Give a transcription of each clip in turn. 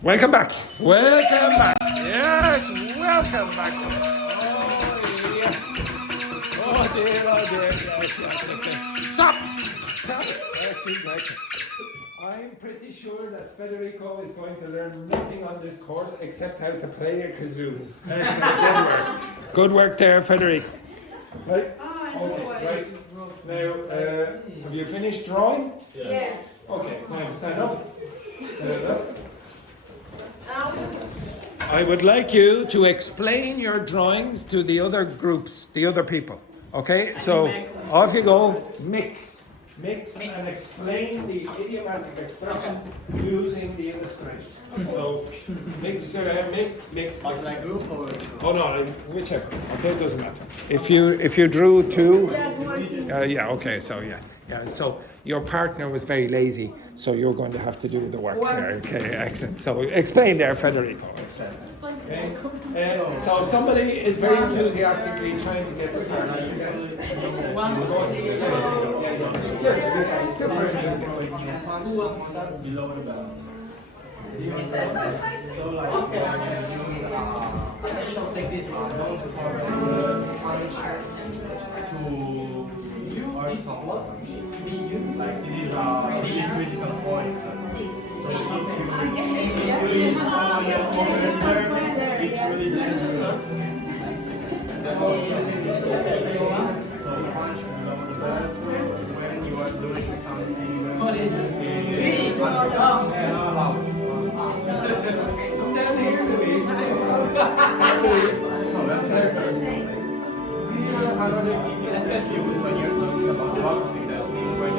Welcome back. Welcome back. Yes, welcome back. Oh, yes. Oh, dear, oh, dear. Yes, yes, yes. Stop. Stop. Excellent. I'm pretty sure that Federico is going to learn nothing on this course except how to play a kazoo. Excellent. Good work. Good work there, Federico. Right? Okay, right. Now, have you finished drawing? Yes. Okay, now stand up. Stand up. I would like you to explain your drawings to the other groups, the other people. Okay, so off you go. Mix. And explain the idiomatic expression using the illustration. So mix. Like my group or? Oh no, whichever. Okay, it doesn't matter. If you drew two, yeah. Okay, so yeah. So your partner was very lazy, so you're going to have to do the work there. Okay, excellent. So explain there, Federico. Explain. Okay. So somebody is very enthusiastically trying to get the partner. Yes. Super Below the belt. So like special technique don't punch to or support like this is a critical point. So if you really someone else over there, it's really dangerous. So punch below the belt when you are doing something. What is this? When you're talking about boxing, that's when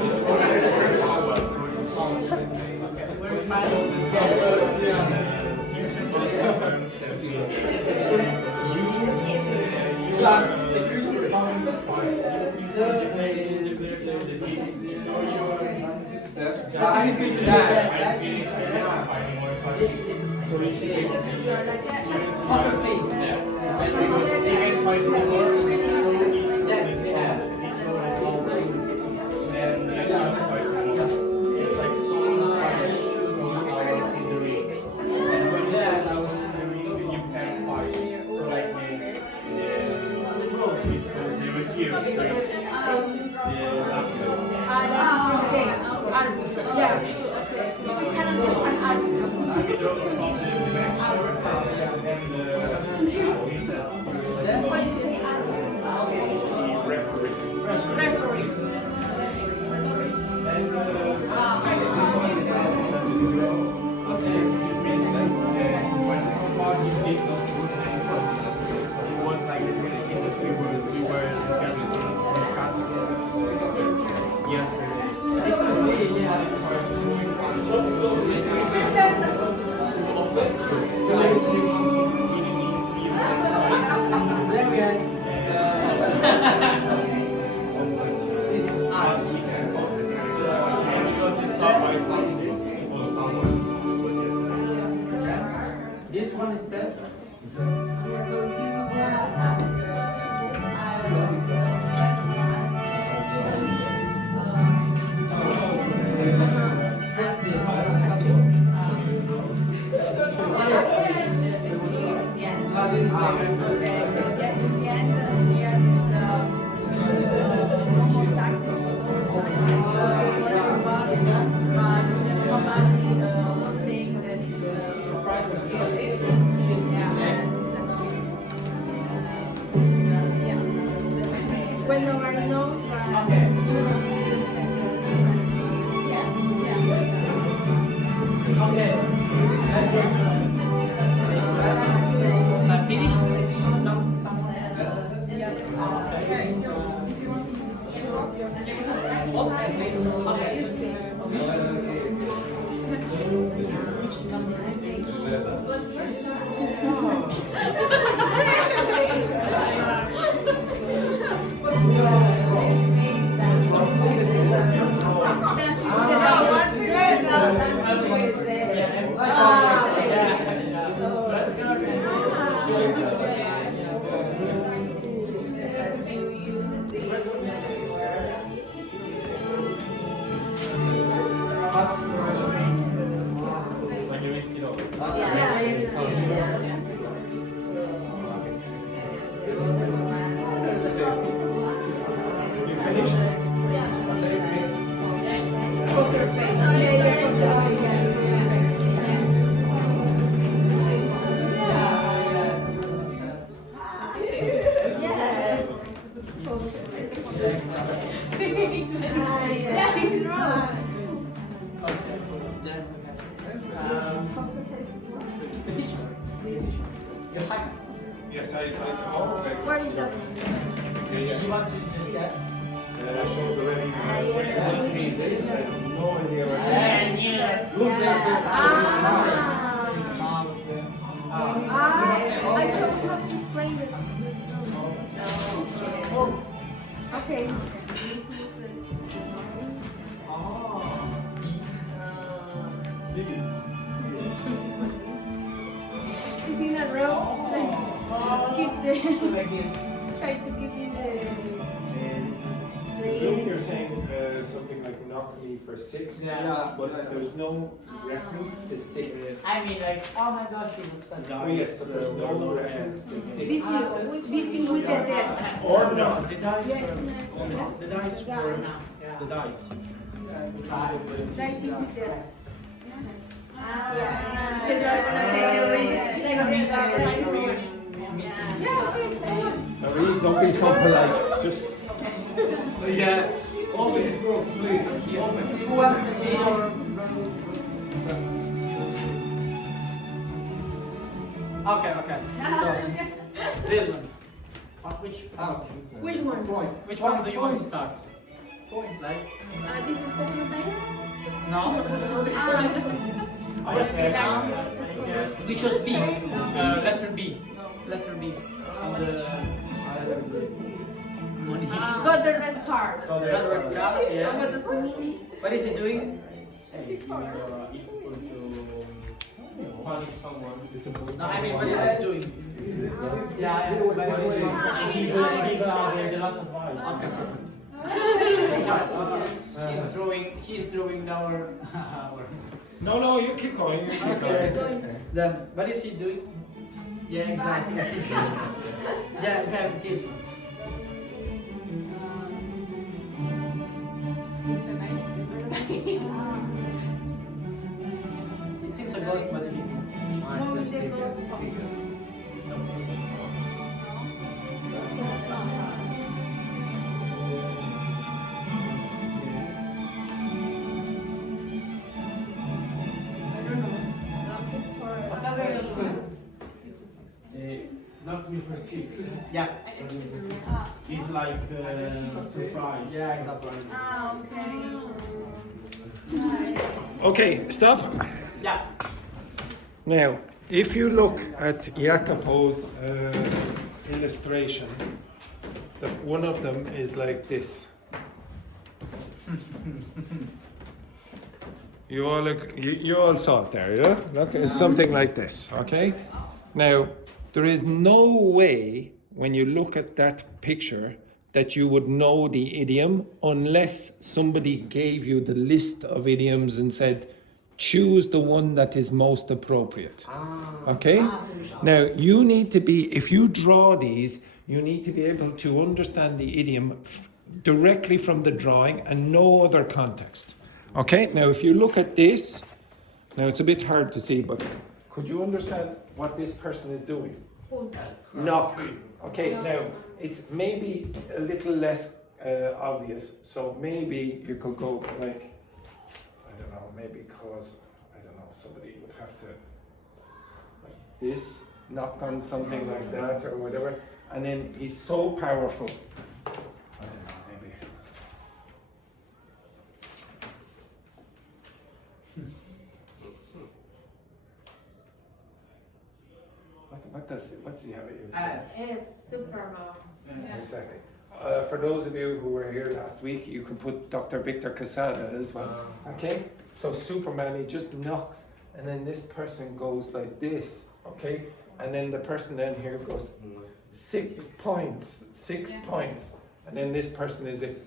this one is that. When nobody knows, Okay, let's go. Finished? Someone? When you risk it You finished? Okay, next. Poker face. Your height. Yes, I oh, okay. Where is that? Yeah. You want to just guess? I showed already. This is no idea what Yes. I don't have to spray it. Okay. Is in a row? Like, keep the. Like this. Try to give me So you're saying something like knock me for 6, Yeah. but there's no reference to 6. I mean, like, oh my gosh, you look so Oh yes, but there's no reference to 6. This with the dead. Or knock. The dice Yeah. were, the dice were, the dice. Dicing with dead. Marie, don't be so polite. Just Yeah. Open this book, please. Open. Who wants to see your... Okay. So, this one. Which one? Which one do you want to start? Like? This is poker face? No? We chose B. Letter B. Letter B. On the... money. Got the red card. Red card, yeah. What does it mean? What is he doing? He's supposed to punish someone. No, I mean, what is he doing? Yeah, He's gonna give the last advice. Okay, perfect. Yeah, for 6. He's drawing our... no, you keep going. You keep going. Then, what is he doing? Yeah, exactly. Yeah, okay, this one. It's a nice It seems a ghost, but it isn't. Knock me for 6. Yeah. It's like surprise. Yeah, exactly. Okay, stop. Yeah. Now, if you look at Jacopo's illustration, one of them is like this. You all saw it there, yeah? Look, it's something like this, okay? Now, there is no way when you look at that picture that you would know the idiom unless somebody gave you the list of idioms and said, choose the one that is most appropriate. Okay? Now, you need to be, if you draw these, you need to be able to understand the idiom directly from the drawing and no other context. Okay? Now, if you look at this, now it's a bit hard to see, but could you understand what this person is doing? Knock. Okay, now it's maybe a little less obvious, so maybe you could go like, I don't know, maybe cause, I don't know, somebody would have to, like this, knock on something like that or whatever, and then he's so powerful. I don't know, maybe. What's he having? It's Superman. Exactly. For those of you who were here last week, you can put Dr. Victor Casada as well. Okay? So Superman, he just knocks, and then this person goes like this. Okay? And then the person then here goes 6 points, 6 points. And then this person is it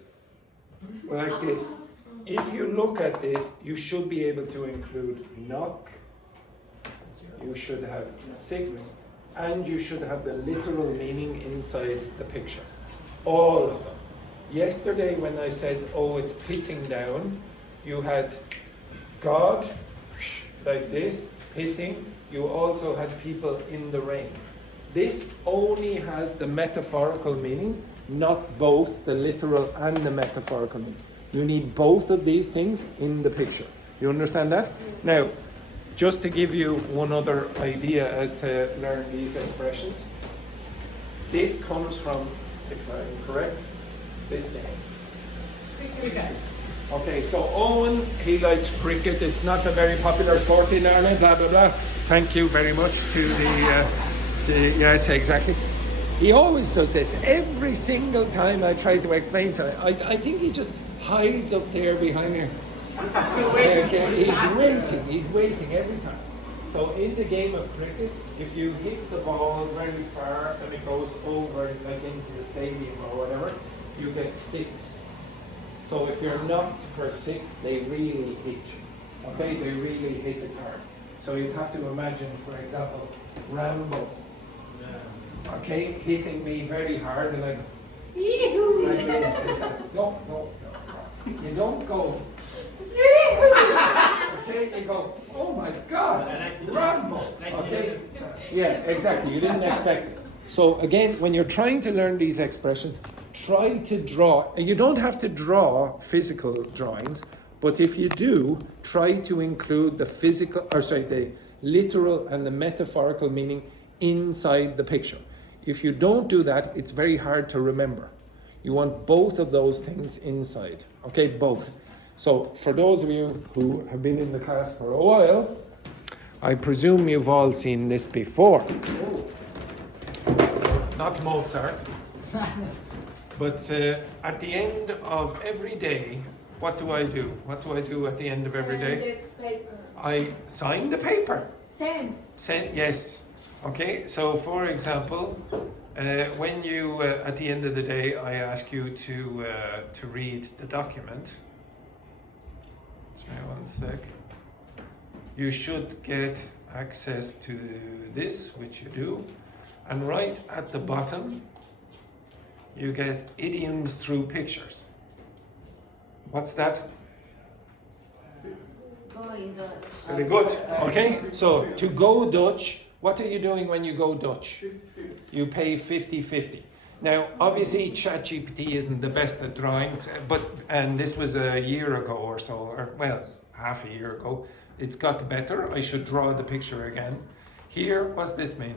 like this. If you look at this, you should be able to include knock, you should have 6, and you should have the literal meaning inside the picture. All of them. Yesterday when I said, oh, it's pissing down, you had God, like this, pissing. You also had people in the rain. This only has the metaphorical meaning, not both the literal and the metaphorical meaning. You need both of these things in the picture. You understand that? Now, just to give you one other idea as to learn these expressions, this comes from, if I'm correct, this game. Okay, so Owen, he likes cricket. It's not a very popular sport in Ireland, blah, blah, blah. Thank you very much to the yes, exactly. He always does this. Every single time I try to explain something, I think he just hides up there behind me. He's waiting every time. So in the game of cricket, if you hit the ball very far and it goes over like into the stadium or whatever, you get 6. So if you're not for 6, they really hit you. Okay, they really hit it hard. So you have to imagine, for example, Rambo. Okay, hitting me very hard, and I go, no. You don't go. Okay, you go, oh my God, Rambo. Okay, yeah, exactly. You didn't expect it. So again, when you're trying to learn these expressions, try to draw. You don't have to draw physical drawings, but if you do, try to include the literal and the metaphorical meaning inside the picture. If you don't do that, it's very hard to remember. You want both of those things inside. Okay, both. So for those of you who have been in the class for a while, I presume you've all seen this before. Not Mozart. But at the end of every day, what do I do? What do I do at the end of every day? The paper. I sign the paper. Send. Send, yes. Okay, so for example, when you, at the end of the day, I ask you to read the document. Sorry, one sec. You should get access to this, which you do. And right at the bottom, you get idioms through pictures. What's that? Go in the. Very good. Okay, so to go Dutch, what are you doing when you go Dutch? You pay 50-50. Now, obviously, ChatGPT isn't the best at drawing, and this was a year ago or so, or well, half a year ago. It's got better. I should draw the picture again. Here, what's this mean?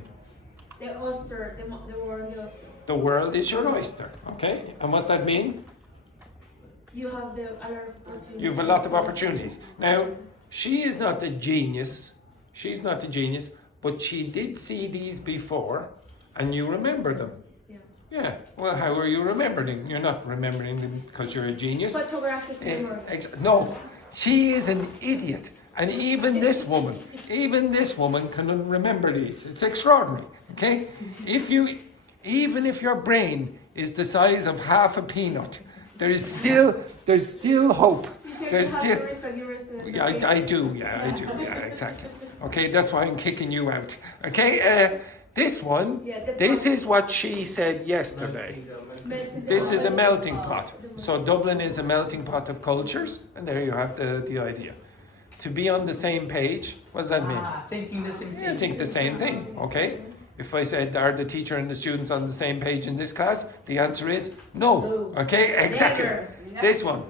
The oyster, the word the oyster. The world is your oyster. Okay, and what's that mean? You have the other opportunities. You have a lot of opportunities. Now, she is not a genius. She's not a genius, but she did see these before, and you remember them. Yeah. Yeah. Well, how are you remembering? You're not remembering them because you're a genius. Photographic memory. No, she is an idiot. And even this woman can remember these. It's extraordinary. Okay? Even if your brain is the size of half a peanut, there's still hope. There's still. I do. Yeah, exactly. Okay, that's why I'm kicking you out. Okay, this one, this is what she said yesterday. This is a melting pot. So Dublin is a melting pot of cultures, and there you have the idea. To be on the same page, what does that mean? Thinking the same thing. Yeah, think the same thing, okay? If I said, are the teacher and the students on the same page in this class? The answer is no. Okay, exactly. This one.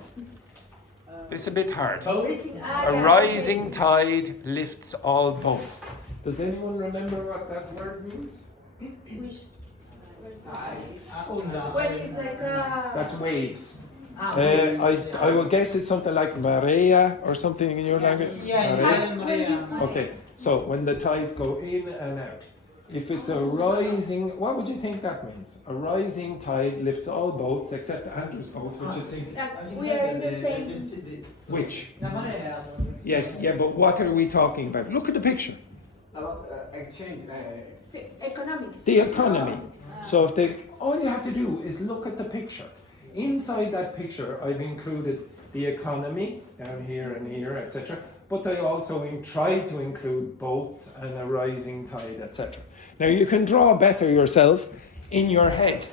It's a bit hard. A rising tide lifts all boats. Does anyone remember what that word means? When it's like That's waves. I would guess it's something like marea or something in your language. Yeah. Okay, so when the tides go in and out. If it's a rising, what would you think that means? A rising tide lifts all boats except Andrew's boat, which is sinking. we are in the same. Which? Yes, yeah, but what are we talking about? Look at the picture. About exchange. Economics. The economy. So all you have to do is look at the picture. Inside that picture, I've included the economy down here and here, etc. but I also try to include boats and a rising tide, etc. Now you can draw better yourself in your head.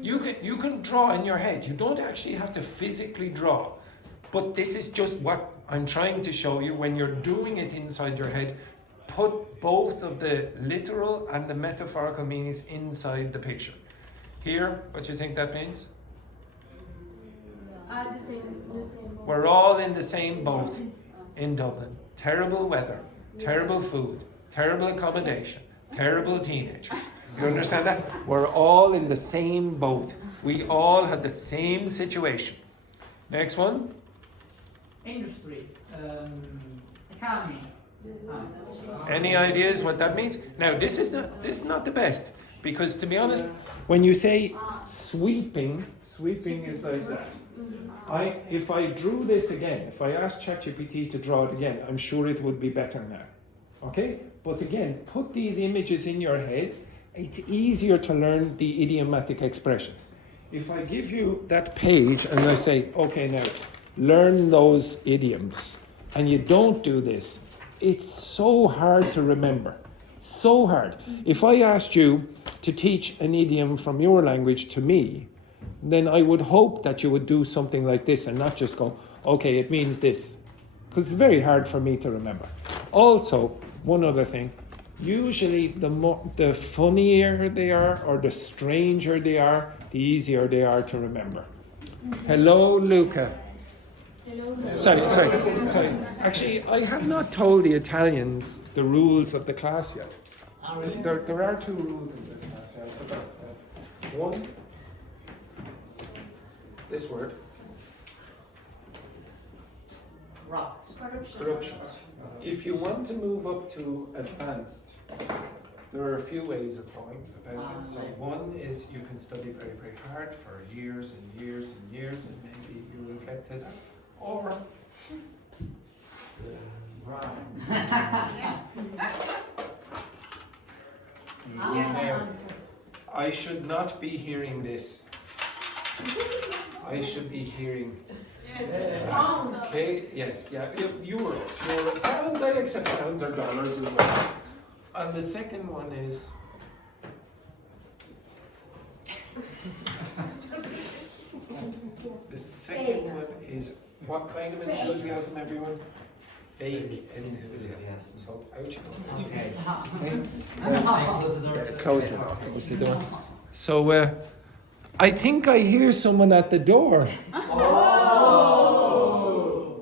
You can draw in your head. You don't actually have to physically draw. But this is just what I'm trying to show you. When you're doing it inside your head, put both of the literal and the metaphorical meanings inside the picture. Here, what do you think that means? The same. We're all in the same boat in Dublin. Terrible weather, terrible food, terrible accommodation, terrible teenagers. You understand that? We're all in the same boat. We all had the same situation. Next one. Industry, economy. Any ideas what that means? Now, this is not the best, because to be honest, when you say sweeping is like that. If I drew this again, if I asked ChatGPT to draw it again, I'm sure it would be better now. Okay? But again, put these images in your head. It's easier to learn the idiomatic expressions. If I give you that page and I say, okay, now learn those idioms, and you don't do this, it's so hard to remember. So hard. If I asked you to teach an idiom from your language to me, then I would hope that you would do something like this and not just go, okay, it means this. Because it's very hard for me to remember. Also, one other thing, usually the funnier they are or the stranger they are, the easier they are to remember. Hello, Luca. Hello. Sorry. Actually, I have not told the Italians the rules of the class yet. There are 2 rules in this class. I forgot. One, this word. Corruption. If you want to move up to advanced, there are a few ways of going about it. So one is you can study very, very hard for years and years and years, and maybe you will get to that. Or now, I should not be hearing this. I should be hearing. Okay, yes, yeah, euros, pounds, I accept pounds or dollars as well. And the second one is what kind of enthusiasm, everyone? Fake enthusiasm. So out you go. Okay. Close the door. Close the door. So I think I hear someone at the door.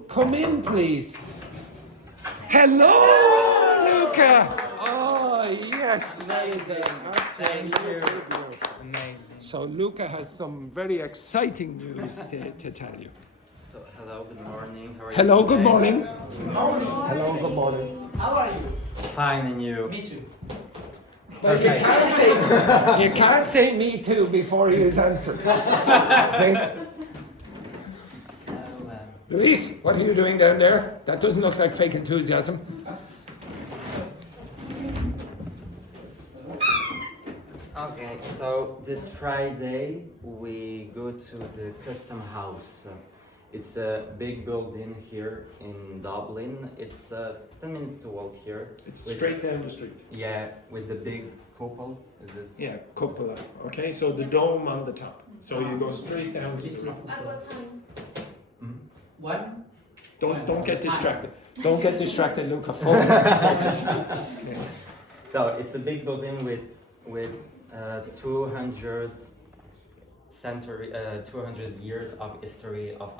Come in, please. Hello, Luca. Oh, yes. Amazing. Thank you. Amazing. So Luca has some very exciting news to tell you. So, hello, good morning. How are Hello, you good today? morning. Good morning. Hello, good morning. How are you? Fine, and you? Me too. Well, you can't say me too before he is answered. Okay? Luis, what are you doing down there? That doesn't look like fake enthusiasm. Okay, so this Friday we go to the custom house. It's a big building here in Dublin. It's 10 minutes to walk here. It's straight down the street. Yeah, with the big cupola. Is this? Yeah, cupola. Okay, so the dome on the top. So you go straight down to the At what time? What? Don't get distracted. Don't get distracted, Luca. Focus. Yeah. So it's a big building with 200 years of history of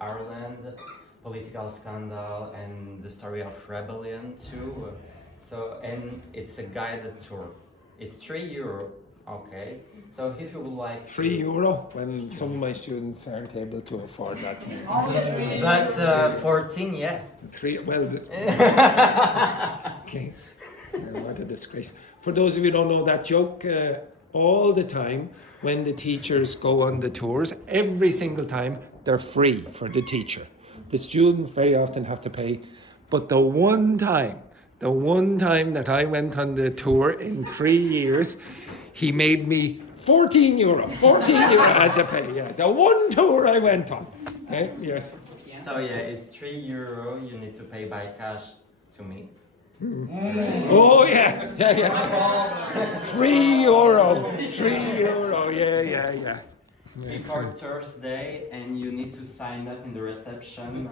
Ireland, political scandal, and the story of rebellion too. So, and it's a guided tour. It's €3. Okay. So if you would like €3 when some of my students aren't able to afford that. But 14, yeah. Okay. What a disgrace. For those of you who don't know that joke, all the time when the teachers go on the tours, every single time they're free for the teacher. The students very often have to pay. But the one time that I went on the tour in 3 years, he made me €14. €14 I had to pay, yeah. The one tour I went on. Okay? Yes. So yeah, it's €3. You need to pay by cash to me. Oh yeah. €3. €3. Yeah. Before Thursday, and you need to sign up in the reception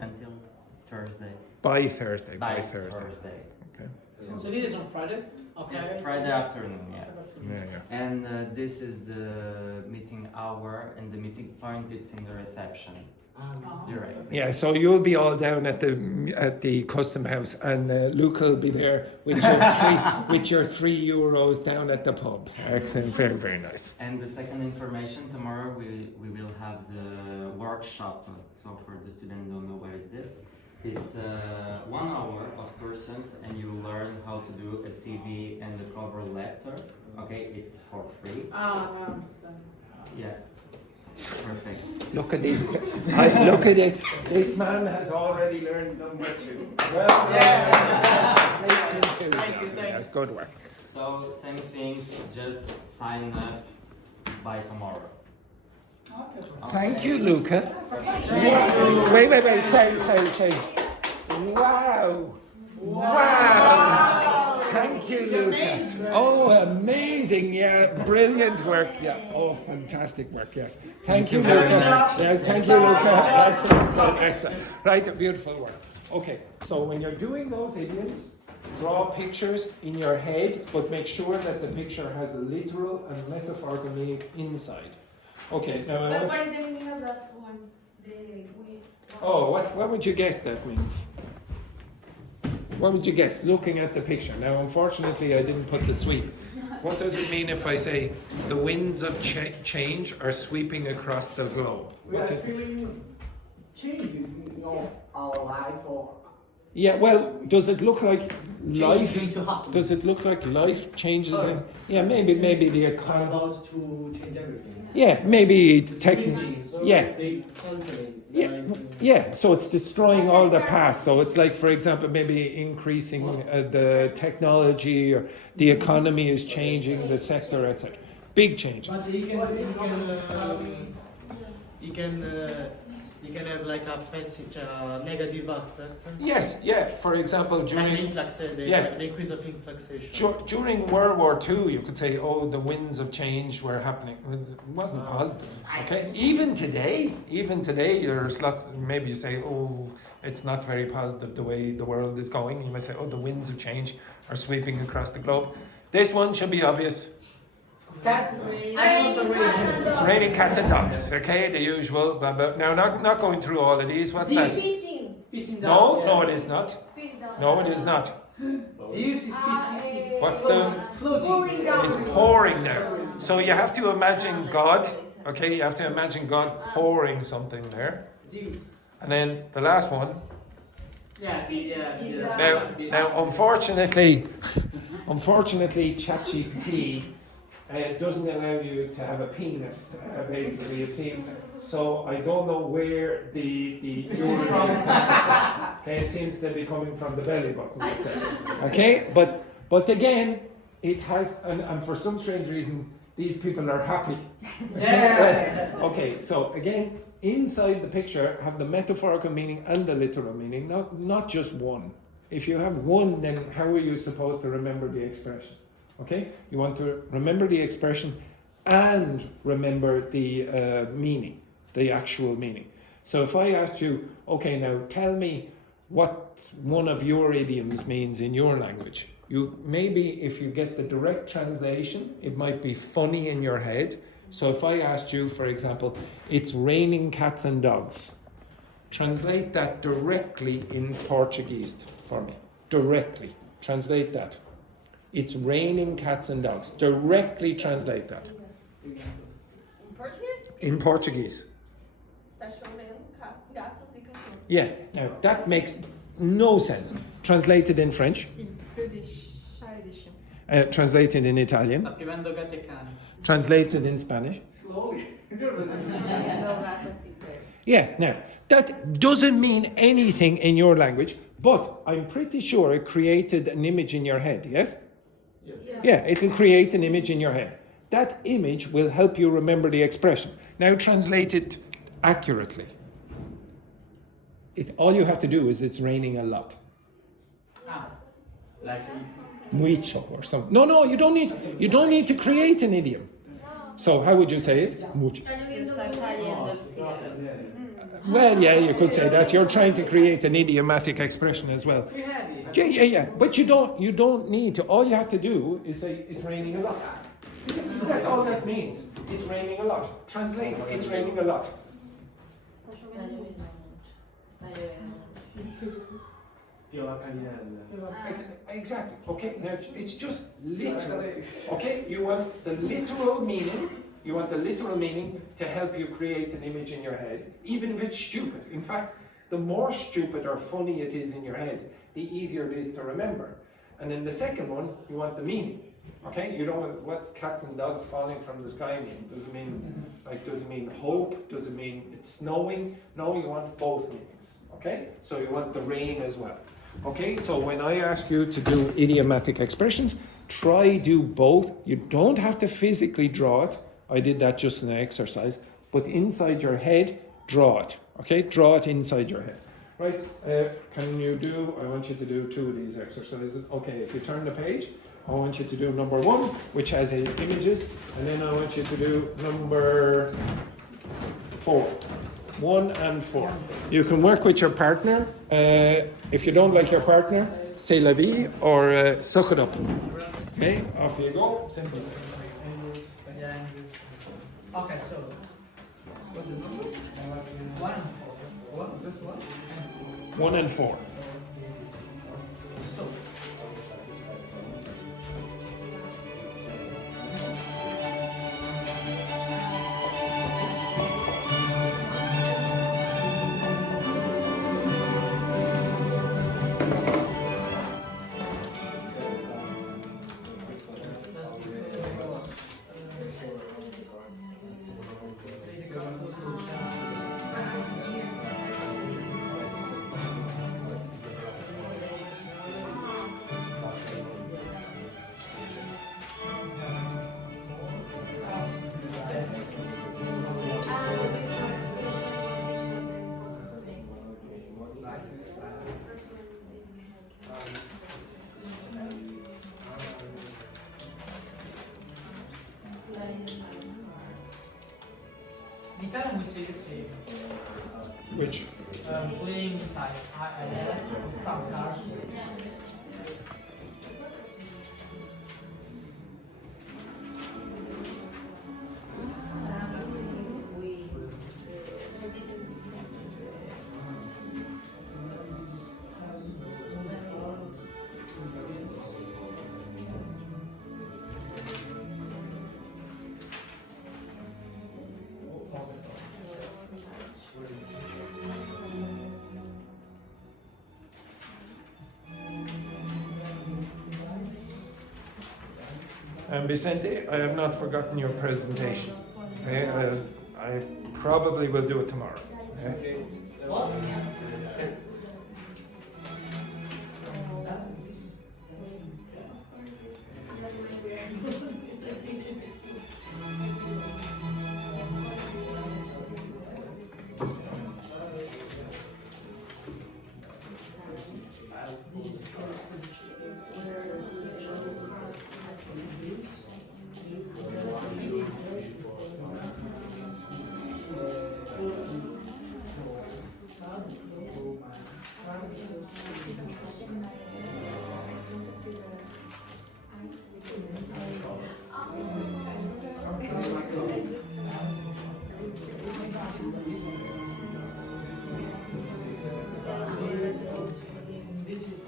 until Thursday. By Thursday. By Thursday. Thursday. Okay. So this is on Friday? Okay. Friday afternoon, yeah. Yeah. And this is the meeting hour, and the meeting point it's in the reception. Direct. Yeah, so you'll be all down at the custom house, and Luca will be there with your €3 down at the pub. Excellent, very, very nice. And the second information, tomorrow we will have the workshop. So for the student who don't know what is this, it's 1 hour of persons, and you learn how to do a CV and a cover letter. Okay, it's for free. Yeah. Perfect. Look at this. Look at this. This man has already learned number 2. Well, Thank you. That's good work. So same things, just sign up by tomorrow. Okay. Thank you, Luca. Wait. Say. Wow. Thank you, Luca. Oh, amazing. Yeah, brilliant work. Yeah. Oh, fantastic work. Yes. Thank you, Luca. Yes, thank you, Luca. Excellent. Right, beautiful work. Okay, so when you're doing those idioms, draw pictures in your head, but make sure that the picture has literal and metaphorical meanings inside. Okay, now I want What is the meaning of that one? Oh, what would you guess that means? What would you guess, looking at the picture? Now, unfortunately, I didn't put the sweep. What does it mean if I say, the winds of change are sweeping across the globe? We are feeling changes in our life or Yeah, well, does it look like life? going to happen. Does it look like life changes? Yeah, maybe the economy. About to change everything. Yeah, maybe technically. So Yeah. they cancel it. Yeah, so it's destroying all the past. So it's like, for example, maybe increasing the technology, or the economy is changing, the sector, etc. Big changes. But you can have like a passage, negative aspect. Yes, yeah. For example, Like during the influx, the increase of inflation. during World War II, you could say, oh, the winds of change were happening. It wasn't positive. Okay, even today, there's lots. Maybe you say, oh, it's not very positive the way the world is going. You might say, oh, the winds of change are sweeping across the globe. This one should be obvious. It's raining cats and dogs. Okay, the usual. Blah, blah. Now, not going through all of these. What's that? No, it is not. No, it is not. Zeus is PC. What's the? Floating. It's pouring now. So you have to imagine God. Okay, you have to imagine God pouring something there. Zeus. And then the last one. Yeah. Now, unfortunately, ChatGPT doesn't allow you to have a penis. Basically, it seems. So I don't know where the it seems to be coming from the belly button. Let's say. Okay, but again, it has, and for some strange reason, these people are happy. Yeah. Okay, so again, inside the picture have the metaphorical meaning and the literal meaning, not just one. If you have one, then how are you supposed to remember the expression? Okay, you want to remember the expression and remember the meaning, the actual meaning. So if I asked you, okay, now tell me what one of your idioms means in your language. Maybe if you get the direct translation, it might be funny in your head. So if I asked you, for example, it's raining cats and dogs, translate that directly in Portuguese for me. Directly. Translate that. It's raining cats and dogs. Directly translate that. In Portuguese? In Portuguese. Está chovendo gatos e cachorros. Yeah. Now that makes no sense. Translated in French. Translated in Italian. Sta piovendo gatti e cani. Translated in Spanish. slowly. Yeah, now, that doesn't mean anything in your language, but I'm pretty sure it created an image in your head, yes? Yeah, it'll create an image in your head. That image will help you remember the expression. Now translate it accurately. All you have to do is it's raining a lot. Like Mucho or something. No, you don't need to create an idiom. So how would you say it? Mucho. Se sta cayendo il cielo. Well, yeah, you could say that. You're trying to create an idiomatic expression as well. We have it. Yeah. But you don't need to. All you have to do is say it's raining a lot. Because that's all that means. It's raining a lot. Translate. It's raining a lot. Sta llover mucho. Sta llover mucho. Piova caliente. Exactly. Okay. Now it's just literal. Okay. You want the literal meaning. You want the literal meaning to help you create an image in your head, even if it's stupid. In fact, the more stupid or funny it is in your head, the easier it is to remember. And then the second one, you want the meaning. Okay? You don't want what's cats and dogs falling from the sky mean. Does it mean hope? Does it mean it's snowing? No, you want both meanings. Okay? So you want the rain as well. Okay? So when I ask you to do idiomatic expressions, try do both. You don't have to physically draw it. I did that just in the exercise. But inside your head, draw it. Okay? Draw it inside your head. Right? I want you to do 2 of these exercises. Okay, if you turn the page, I want you to do number 1, which has images. And then I want you to do number 4. 1 and 4. You can work with your partner. If you don't like your partner, say la vie or suck it up. Okay? Off you go. Simple. Okay, so what the numbers? 1 and 4. Just 1? 1 and 4. So. In Italian we say the same. Which? Playing inside. IIS, top card. And Vicente, I have not forgotten your presentation. Okay? I probably will do it tomorrow. Okay? This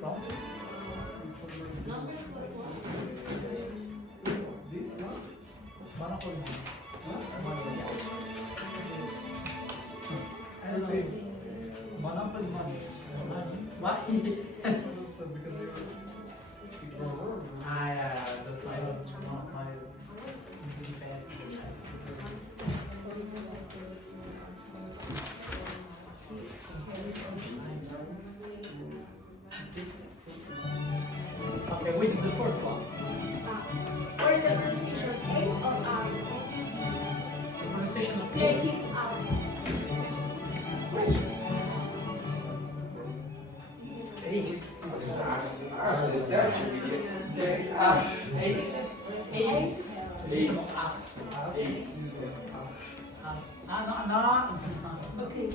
one? Why? So because they were yeah, that's my big fan. Okay, which is the first one? What is the pronunciation? Ace or us? The pronunciation of Yes, ace. it's us. Ace. Us is that, you idiot. Us. Ace. Ace. Ace. Us. Ace. Us. No. Okay.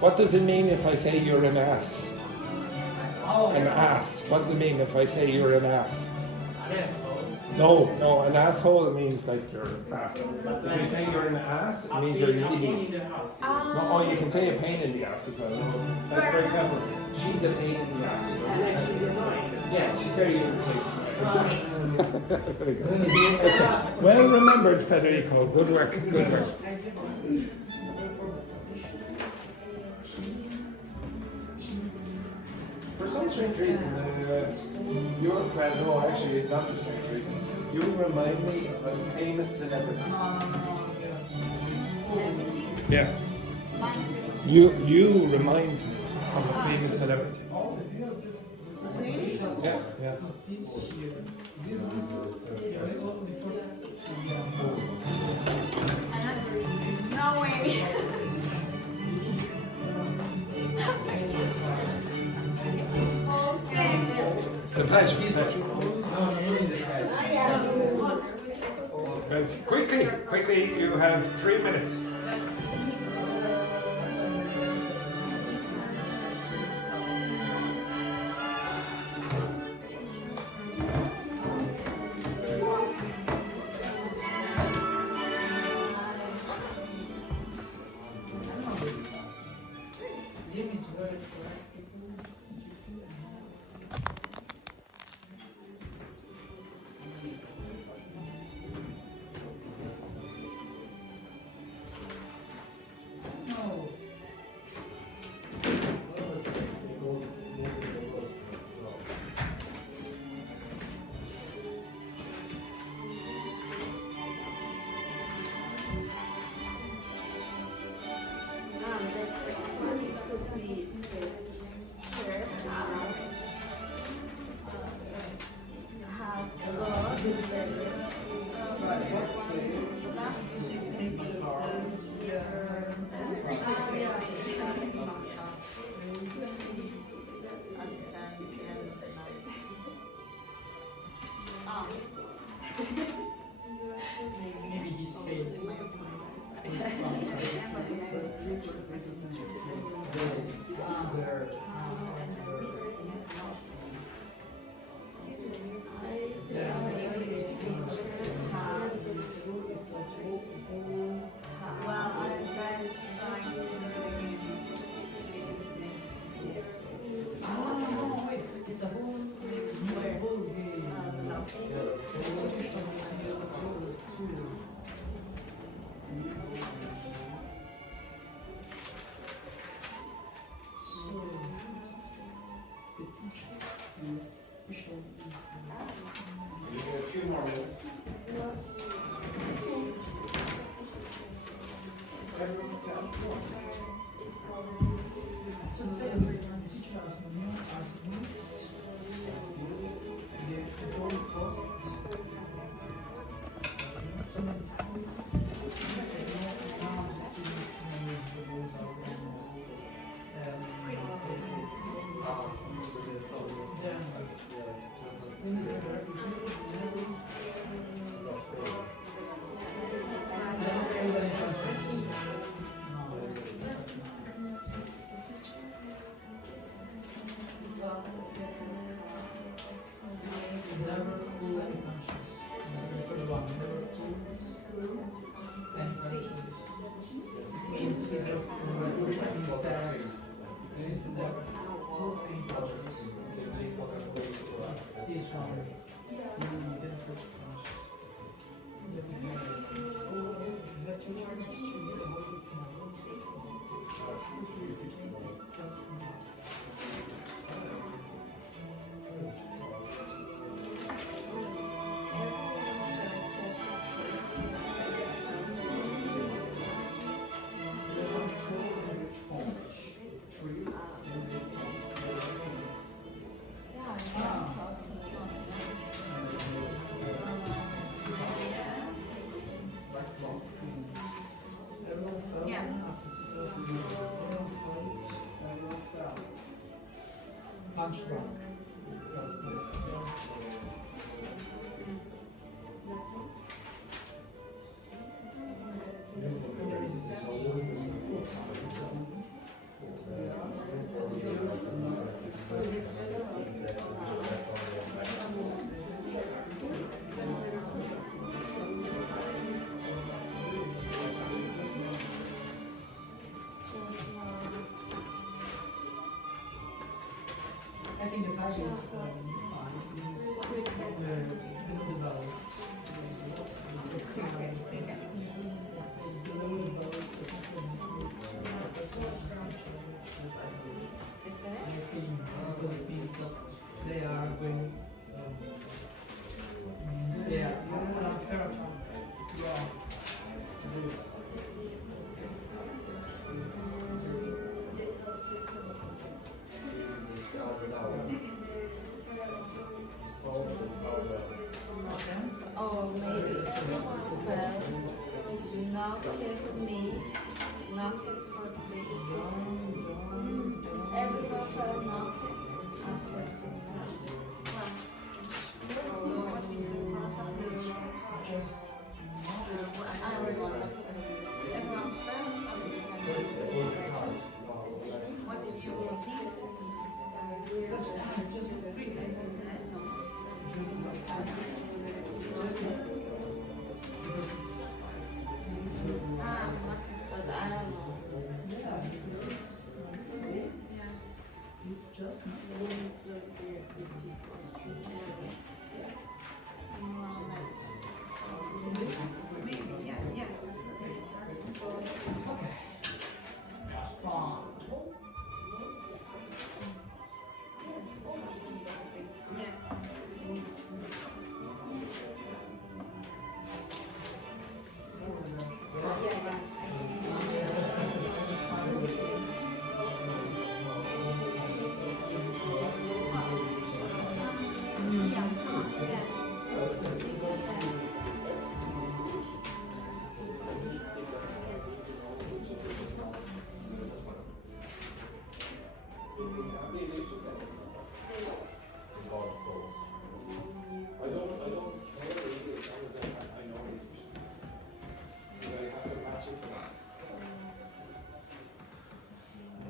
What does it mean if I say you're an ass? Oh, An ass. What does it mean if I say you're an ass? an asshole. No, an asshole means like you're an ass. If you say you're an ass, it means you're an idiot. No, oh, you can say a pain in the ass as well. Like for example, she's a pain in the ass. She's annoying. Yeah, she's very irritating. Very good. That's it. Well remembered, Federico. Good work. Good work. For some strange reason, you're, well, no, actually, not for strange reason. You remind me of a famous celebrity. Celebrity? Yeah. Mindfulness. You remind me of a famous celebrity. Really? Yeah, yeah. No way. It's a pleasure. Quickly, you have 3 minutes. Maybe he's space. Well, I read nice in the beginning. It's a whole The last A few more minutes. Never pull any punches. Third one, never pull any punches. Means he's never pulls any punches. This one, you didn't push punches. Let your charges to you. Hunchback. I think the value is fine. Below the belt. Because it means that they are going. Yeah, fair account. Yeah. Oh, maybe everyone fell, knocked at me, knocked for six. Everyone fell, knocked after six. What is the first of the everyone fell? What did you think? But I don't know. It's just Maybe, yeah. strong.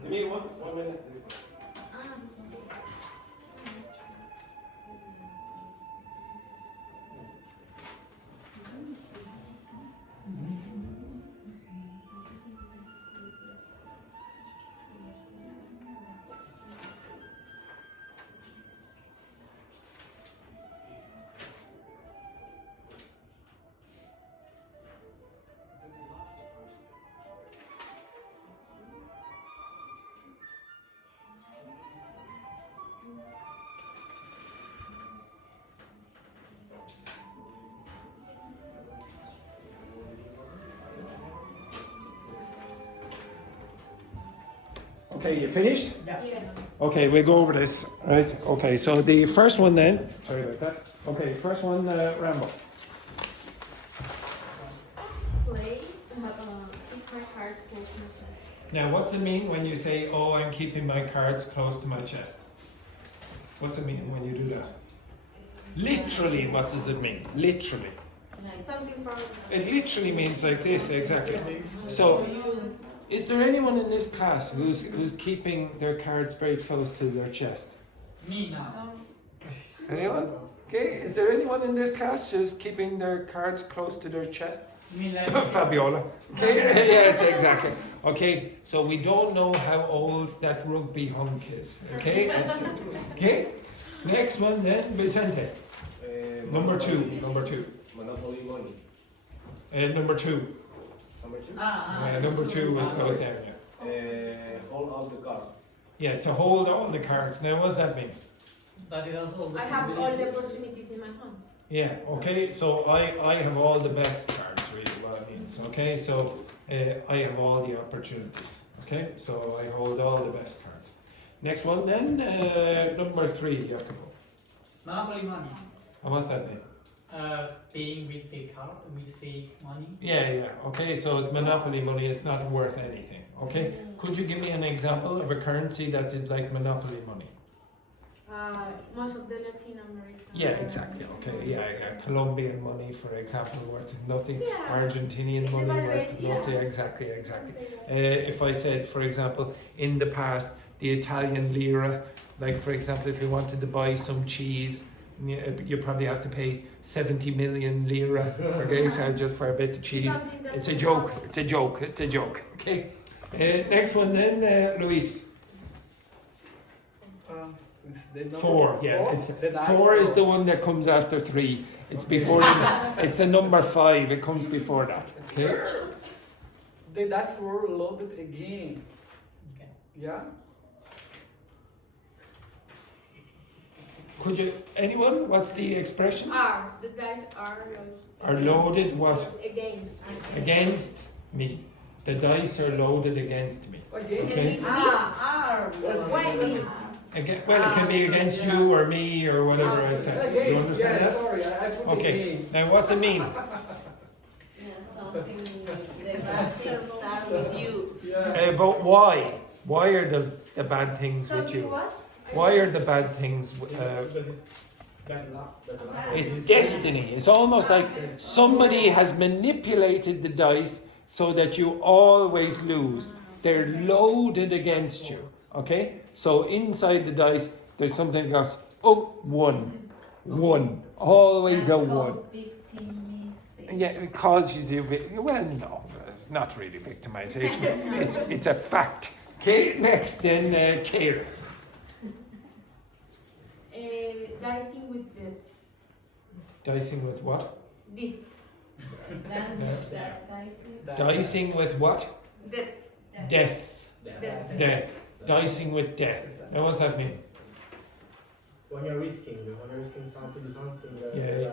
Give me one minute. Okay, you finished? Yes. Okay, we'll go over this, right? Okay, so the first one then. Sorry about that. Okay, first one, Rambo. Play, keep my cards close to my chest. Now, what's it mean when you say, "Oh, I'm keeping my cards close to my chest"? What's it mean when you do that? Literally, what does it mean? Literally. Something from. It literally means like this, exactly. So, is there anyone in this class who's keeping their cards very close to their chest? Me now. Anyone? Okay, is there anyone in this class who's keeping their cards close to their chest? Me like Fabiola. Okay, yes, exactly. Okay, so we don't know how old that rugby hunk is. Okay, that's it. Okay, next one then, Vicente. Number two. Monopoly money. Number two. Number two. Number two goes down, yeah. Hold all the cards. Yeah, to hold all the cards. Now, what does that mean? that is also the I have all the opportunities in my hand. Yeah, okay, so I have all the best cards, really, what it means. Okay, so I have all the opportunities. Okay, so I hold all the best cards. Next one then, number three, Jacopo. Monopoly money. And what's that mean? Paying with fake money. Yeah, okay, so it's monopoly money, it's not worth anything. Okay, could you give me an example of a currency that is like monopoly money? Most of the Latin America. Yeah, exactly. Okay, yeah. Colombian money, for example, worth nothing. Yeah. Argentinian It's money worth devalued, yeah. nothing. Exactly. I'd say that. If I said, for example, in the past, the Italian lira, like for example, if you wanted to buy some cheese, you probably have to pay 70 million lira just for a bit of cheese. Something that's It's a joke. It's a joke. It's a joke. Okay. Next one then, Luis. It's the number 4. Yeah, four? it's The dice 4 is roll. the one that comes after 3. It's before the, it's the number 5. It comes before that. Okay. The dice were loaded again. Yeah? Could you? Anyone? What's the expression? The dice are Are loaded what? against. Against me. The dice are loaded against me. Again? Okay. Well, it can be against you or me or whatever I said. Again. You understand Yeah, that? sorry, I put Okay. again. Now, what's it mean? Something the bad things are with you. Yeah. But why? Why are the bad things with Something you? what? Why are the bad things? Because it's bad luck. It's destiny. It's almost like somebody has manipulated the dice so that you always lose. They're loaded against you. Okay? So inside the dice, there's something else. Oh, 1. 1. Always a 1. Yeah, it causes you. Well, no, it's not really victimization. It's a fact. Okay, next then, Kira. Dicing with debts. Dicing with what? Debts. Dicing with what? Debt. Death. Debt. Death. Dicing with death. Now, what's that mean? When you're risking something, Yeah.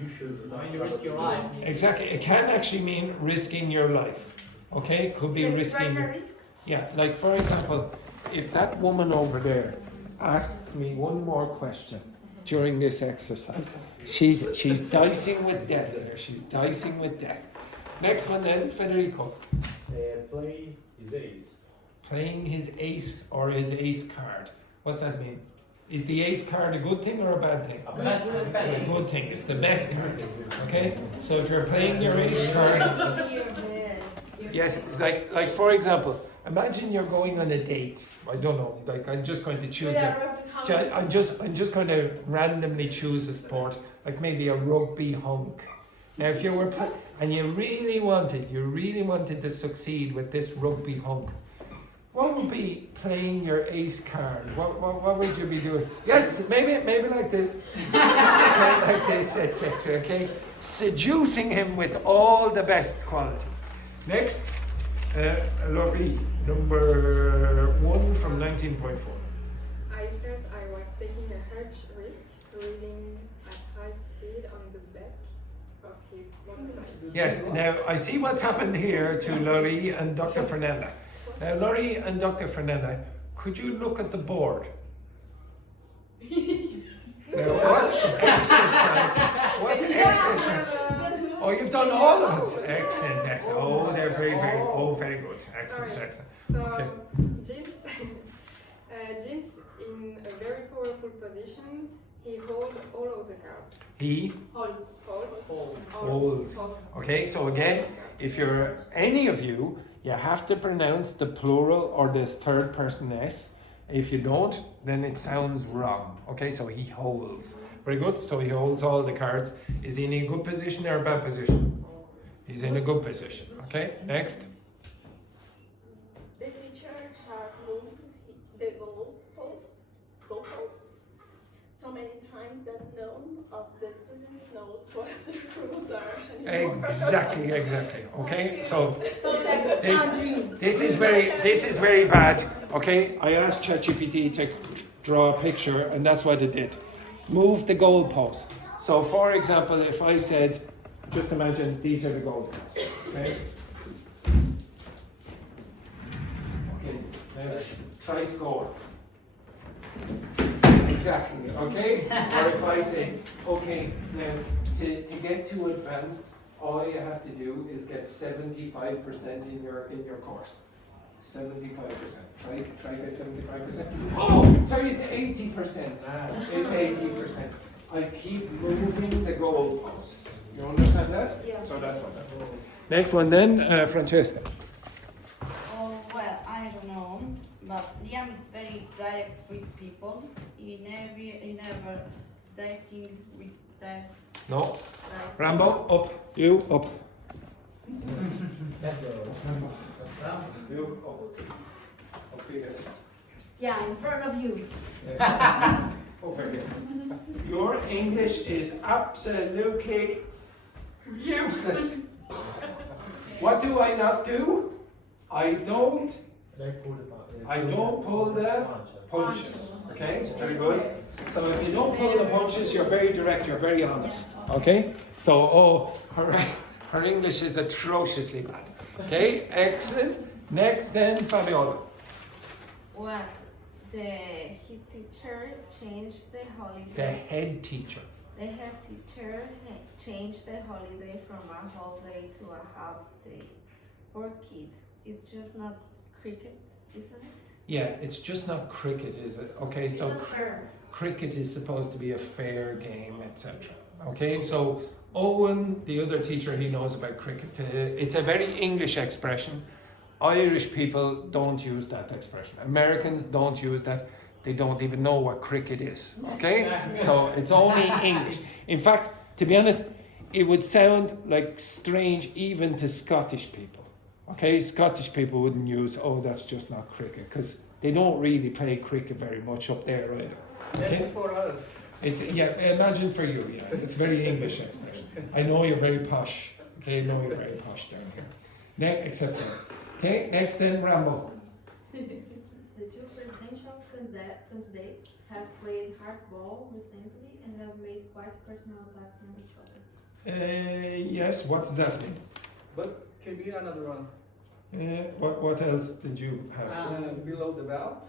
you should. When you risk your life. Exactly. It can actually mean risking your life. Okay? Could be Like risking. primary risk. Yeah, like for example, if that woman over there asks me one more question during this exercise, she's dicing with death there. She's dicing with death. Next one then, Federico. Play his ace. Playing his ace or his ace card. What's that mean? Is the ace card a good thing or a bad thing? Best. It's a good thing. It's the best card. Okay? So if you're playing your ace card, yes, it's like for example, imagine you're going on a date. I don't know. Like I'm just going to choose I'm just going to randomly choose a sport, like maybe a rugby hunk. Now, if you were and you really wanted to succeed with this rugby hunk, what would be playing your ace card? What would you be doing? Yes, maybe like this, okay, like this, etc. Okay, seducing him with all the best quality. Next, Laurie, number 1 from 19.4. I felt I was taking a huge risk reading at high speed on the back of his motorbike. Yes, now I see what's happened here to Laurie and Dr. Fernanda. Now, Laurie and Dr. Fernanda, could you look at the board? Now, what exercise? What exercise? Oh, you've done all of it. Excellent, excellent. Oh, they're very good. Excellent, Sorry. excellent. So, Okay. Jeans in a very powerful position. He holds all of the cards. He holds. Okay, so again, if you're any of you, you have to pronounce the plural or the third person S. If you don't, then it sounds wrong. Okay, so he holds. Very good. So he holds all the cards. Is he in a good position or a bad position? He's in a good position. Okay, next. The teacher has moved the goalposts so many times that none of the students knows what the rules are anymore. Exactly. Okay, so this is very bad. Okay, I asked ChatGPT to draw a picture, and that's what it did. Move the goalpost. So, for example, if I said, just imagine these are the goalposts. Okay. Okay. Now try score. Exactly. Okay. Or if I say, okay, now to get to advanced, all you have to do is get 75% in your course. 75%. Try get 75%. Oh, sorry, it's 80%. It's 80%. I keep moving the goalposts. You understand that? Yeah. So that's what that is. Next one then, Francesca. Oh, well, I don't know, but Liam is very direct with people. He never dicing with that. No. Dice. Rambo, up. You, up. Let's go. You, up. Up here. Yeah, in front of you. Yes. Over here. Your English is absolutely useless. What do I not do? I don't pull the punches. Okay, very good. So if you don't pull the punches, you're very direct, you're very honest. Okay? So, her English is atrociously bad. Okay, excellent. Next then, Fabiola. What? The head teacher changed the holiday. The head teacher. The head teacher changed the holiday from a whole day to a half day. For kids, it's just not cricket, isn't it? Yeah, it's just not cricket, is it? Okay, so It's not fair. cricket is supposed to be a fair game, etc. Okay, so Owen, the other teacher, he knows about cricket. It's a very English expression. Irish people don't use that expression. Americans don't use that. They don't even know what cricket is. Okay, so it's only English. In fact, to be honest, it would sound like strange even to Scottish people. Okay, Scottish people wouldn't use, oh, that's just not cricket, because they don't really play cricket very much up there either. Okay? For us. It's, yeah, imagine for you, yeah, it's very English expression. I know you're very posh, okay, I know you're very posh down here. Except that. Okay, next then, Rambo. The two presidential candidates have played hardball recently and have made quite personal attacks on each other. Yes, what's that mean? But can be another one. What else did you have? Below the belt.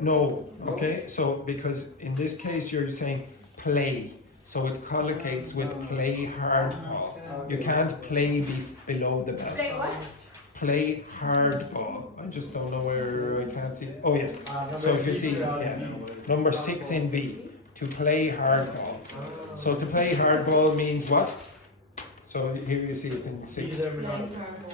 No, okay, so because in this case you're saying play, so it collocates with play hardball. You can't play below the belt. Play what? Play hardball. I just don't know where I can't see. Oh yes. So if you see, yeah, number 6 in B, to play hardball. So to play hardball means what? So here you see it in 6. Playing hardball.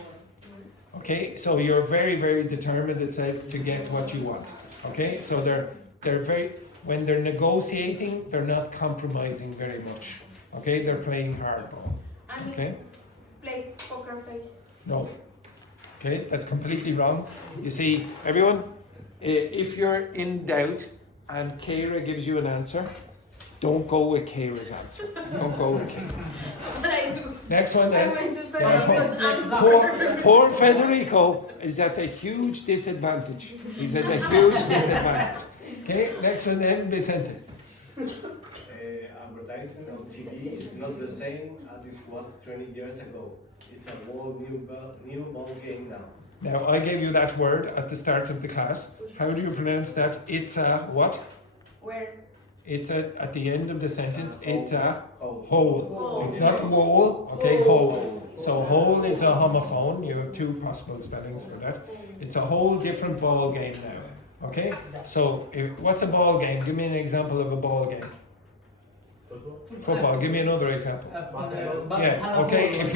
Okay, so you're very, very determined, it says, to get what you want. Okay, so they're very, when they're negotiating, they're not compromising very much. Okay, they're playing hardball. And Okay, play poker face. no. Okay, that's completely wrong. You see, everyone, if you're in doubt and Kira gives you an answer, don't go with Kira's answer. Don't go with Kira. What I do? Next one I then. went to Federico's answer. Poor Federico is at a huge disadvantage. He's at a huge disadvantage. Okay, next one then, Vicente. Advertising on TV is not the same as it was 20 years ago. It's a whole new ball game now. Now, I gave you that word at the start of the class. How do you pronounce that? It's a what? Where? It's a, at the end of the sentence, it's a Oh. whole. Whole. It's not whole, okay, whole. So whole is a homophone. You have 2 possible spellings for that. It's a whole different ball game now. Okay? So what's a ball game? Give me an example of a ball game. Football. Give me another example. Yeah, okay, if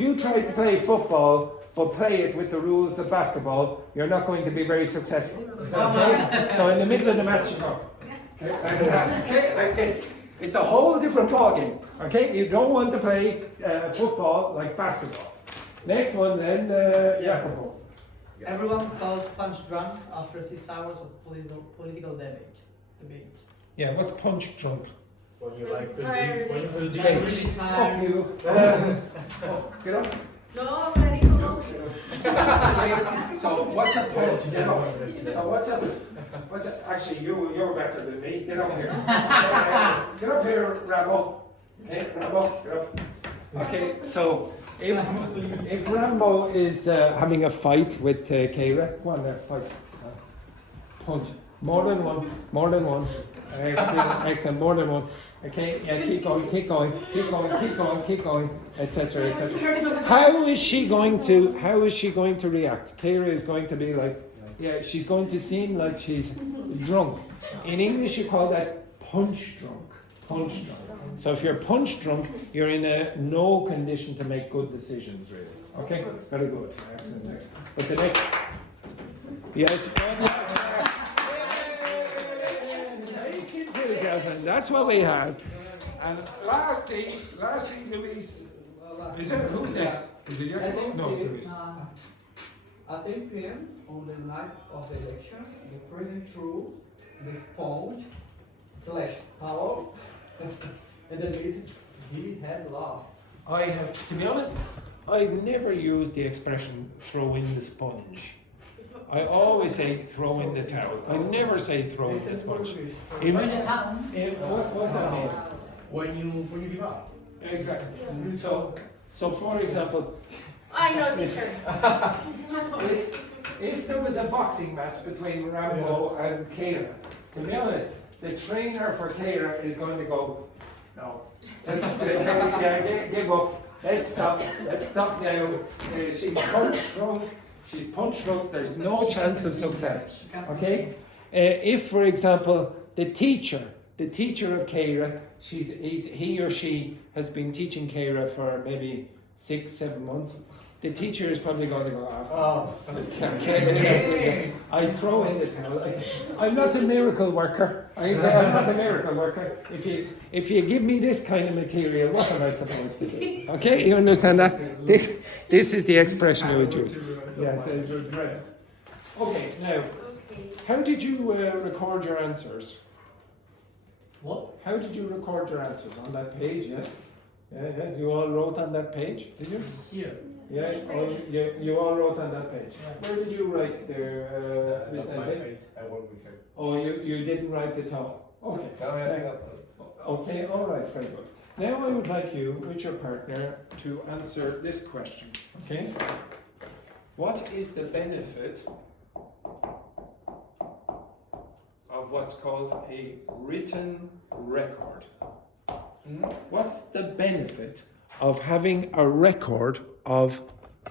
you try to play football but play it with the rules of basketball, you're not going to be very successful. Okay? So in the middle of the match you go. Okay, like this. It's a whole different ball game. Okay? You don't want to play football like basketball. Next one then, Jacopo. Everyone felt punch drunk after 6 hours of political debate. Yeah, what's punch drunk? When you like Tired. when you Just really tired. Fuck you. Get up. No, Federico. So what's a punch? Get up. So what's a, actually you're better than me. Get up here. Get up here, Rambo. Okay, Rambo, get up. Okay, so if Rambo is having a fight with Kira, go on there, fight. Punch. More than one. Excellent, more than one. Okay, yeah, keep going, etc., etc. How is she going to react? Kira is going to be like, yeah, she's going to seem like she's drunk. In English, you call that punch drunk. Punch drunk. So if you're punch drunk, you're in no condition to make good decisions, really. Okay, very good. Excellent. Next. But the next, yes. Enthusiasm. That's what we had. And lastly, Luis. Is it who's next? Is it your? No, it's Luis. At 8 p.m. on the night of the election, the president threw the sponge / towel and admitted he had lost. I have, to be honest, I've never used the expression "throw in the sponge." I always say "throw in the towel." I never say "throw in the sponge." Throw in the towel. What's that mean? When you give up. Exactly. So for example, I know, teacher. if there was a boxing match between Rambo and Kayla, to be honest, the trainer for Kayla is going to go, no, give up. Let's stop now. She's punch drunk. There's no chance of success. Okay. If, for example, the teacher of Kayla, he or she has been teaching Kayla for maybe 6-7 months. The teacher is probably going to go after. I throw in the towel. I'm not a miracle worker. I'm not a miracle worker. If you give me this kind of material, what am I supposed to do? Okay, you understand that? This is the expression you would use. Yeah, so it's regret. Okay, now, how did you record your answers? What? How did you record your answers? On that page, yes? Yeah. You all wrote on that page, did you? Here. Yeah, you all wrote on that page. Where did you write there, Vicente? Oh, you didn't write at all. Okay. Okay, all right, very good. Now I would like you, with your partner, to answer this question. Okay? What is the benefit of what's called a written record? What's the benefit of having a record of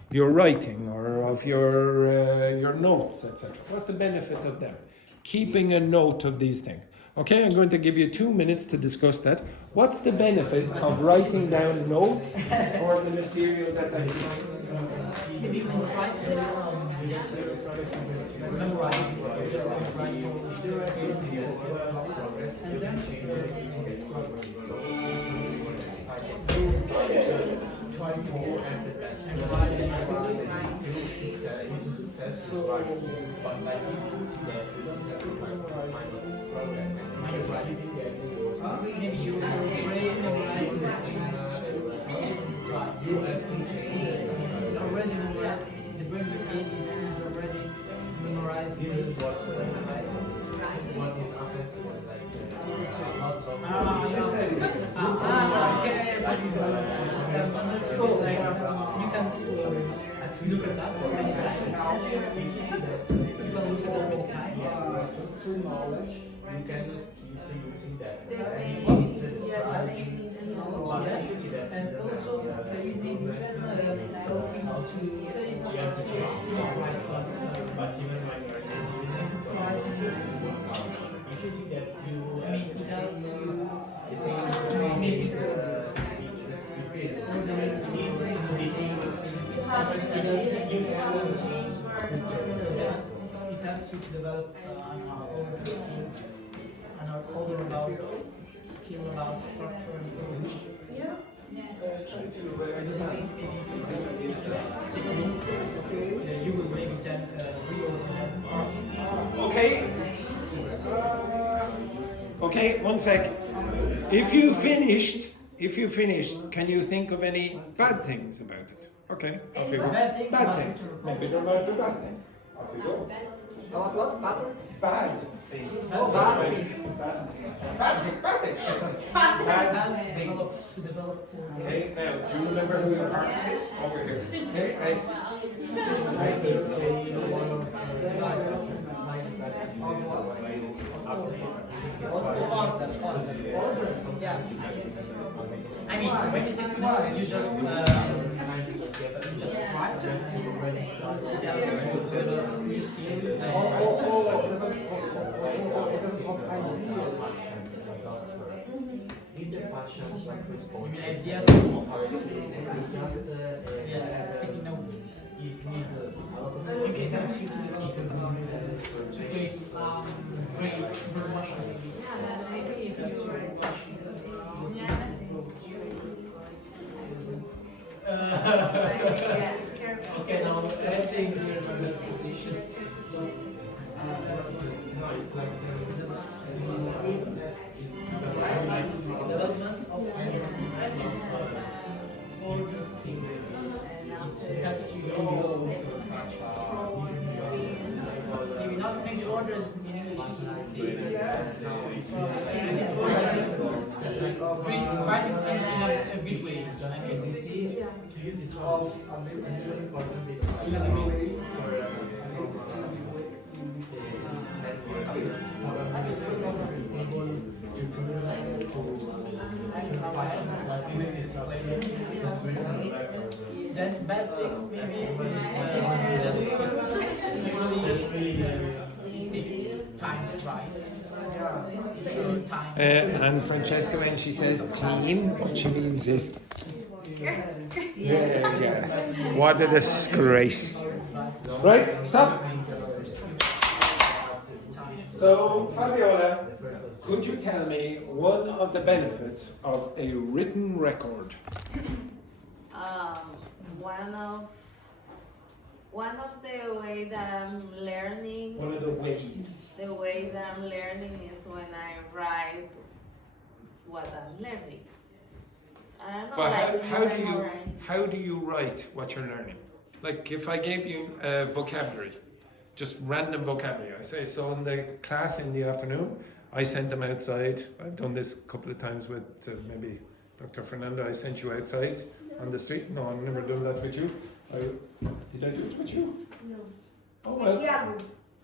your writing or of your notes, etc.? What's the benefit of them? Keeping a note of these things. Okay, I'm going to give you 2 minutes to discuss that. What's the benefit of writing down notes for the material that I teach? Maybe you already memorize it. It's already memorized. The brain is already memorized. What is happening So you can look at that many times. You can look at that many times. through knowledge, you can keep using that. And also you need to But even when you're if you see that you it helps you to develop things and are older about skill about structure and approach. You will maybe Okay. Okay, one sec. If you finished, can you think of any bad things about it? Okay, off you go. Bad things. Maybe there might be bad things. Off you go. What? Bad things. Bad things. Okay, now, do you remember who your partner is? Over here. Okay, right. Yeah. I mean, when you take class, you just write. You mean ideas? Yeah, taking notes. Maybe it helps you to create great version. Yeah, maybe if you write. Yeah, careful. Okay, now editing here in this position. Development of ideas for this thing. It helps you maybe not maybe orders in English writing things in a good way. To use this one, it's really important because Then bad things maybe usually takes time to write. And Francesca, when she says clean, what she means is, yes, what a disgrace. Right, stop. So, Fabiola, could you tell me one of the benefits of a written record? One of the way that I'm learning. One of the ways. The way that I'm learning is when I write what I'm learning. I don't know, But like how do you write what you're learning? Like if I gave you vocabulary, just random vocabulary, I say, so in the class in the afternoon, I sent them outside. I've done this a couple of times with maybe Dr. Fernando. I sent you outside on the street. No, I've never done that with you. Did I do it with you? No. Oh well.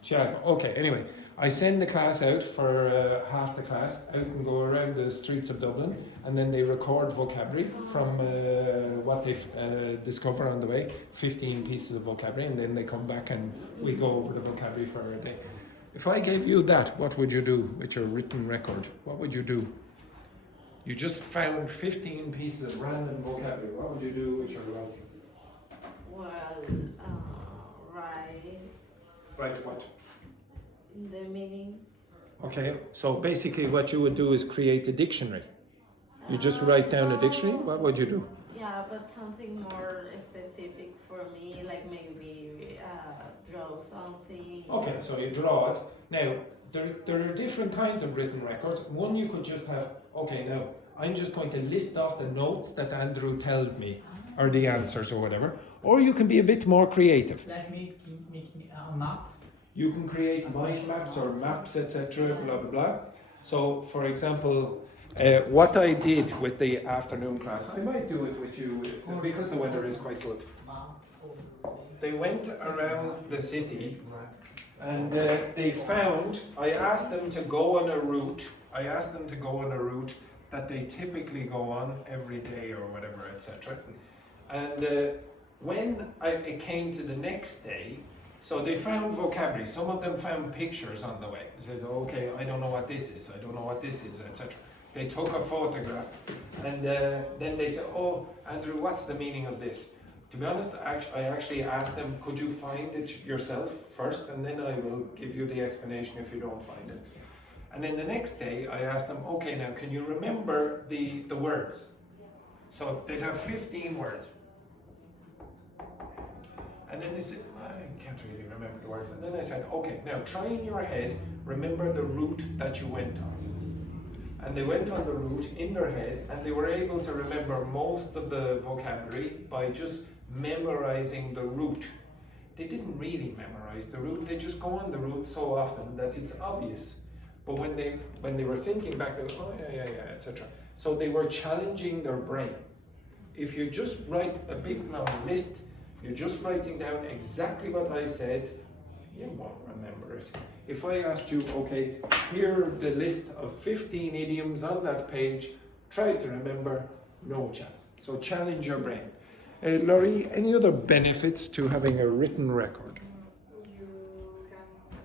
Tiago. Okay, anyway. I send the class out for half the class, out and go around the streets of Dublin, and then they record vocabulary from what they've discovered on the way, 15 pieces of vocabulary, and then they come back and we go over the vocabulary for a day. If I gave you that, what would you do with your written record? What would you do? You just found 15 pieces of random vocabulary. What would you do with your writing? Well, write Write what? the meaning. Okay, so basically what you would do is create a dictionary. You just write down a dictionary, what would you do? Yeah, but something more specific for me, like maybe draw something. Okay, so you draw it. Now, there are different kinds of written records. One you could just have, okay, now I'm just going to list off the notes that Andrew tells me, or the answers or whatever. Or you can be a bit more creative. Like make a map. You can create mind maps or maps, etc., blah, blah, blah. So, for example, what I did with the afternoon class, I might do it with you because the weather is quite good. They went around the city and they found, I asked them to go on a route, that they typically go on every day or whatever, etc. And when it came to the next day, so they found vocabulary. Some of them found pictures on the way. They said, okay, I don't know what this is, etc. They took a photograph and then they said, oh, Andrew, what's the meaning of this? To be honest, I actually asked them, could you find it yourself first, and then I will give you the explanation if you don't find it. And then the next day I asked them, okay, now can you remember the words? So they'd have 15 words. And then they said, I can't really remember the words. And then I said, okay, now try in your head, remember the route that you went on. And they went on the route in their head, and they were able to remember most of the vocabulary by just memorizing the route. They didn't really memorize the route, they just go on the route so often that it's obvious. But when they were thinking back, they go, oh yeah, etc. So they were challenging their brain. If you just write a big long list, you're just writing down exactly what I said, you won't remember it. If I asked you, okay, here are the list of 15 idioms on that page, try to remember, no chance. So challenge your brain. Laurie, any other benefits to having a written record? You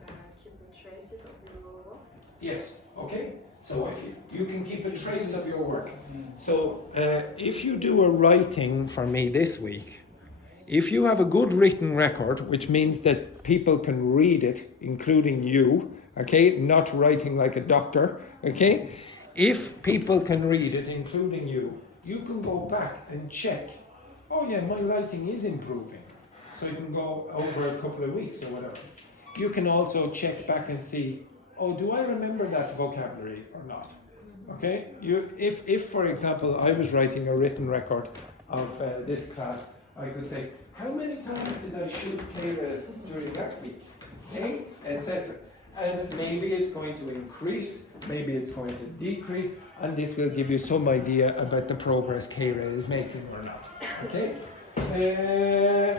can keep traces of your work. Yes, okay. So if you can keep a trace of your work. So if you do a writing for me this week, if you have a good written record, which means that people can read it, including you, okay, not writing like a doctor, okay, if people can read it, including you, you can go back and check, oh yeah, my writing is improving. So you can go over a couple of weeks or whatever. You can also check back and see, oh, do I remember that vocabulary or not? Okay, if for example, I was writing a written record of this class, I could say, how many times did I shoot Clara during that week? Okay, etc. And maybe it's going to increase, maybe it's going to decrease, and this will give you some idea about the progress Kira is making or not. Okay?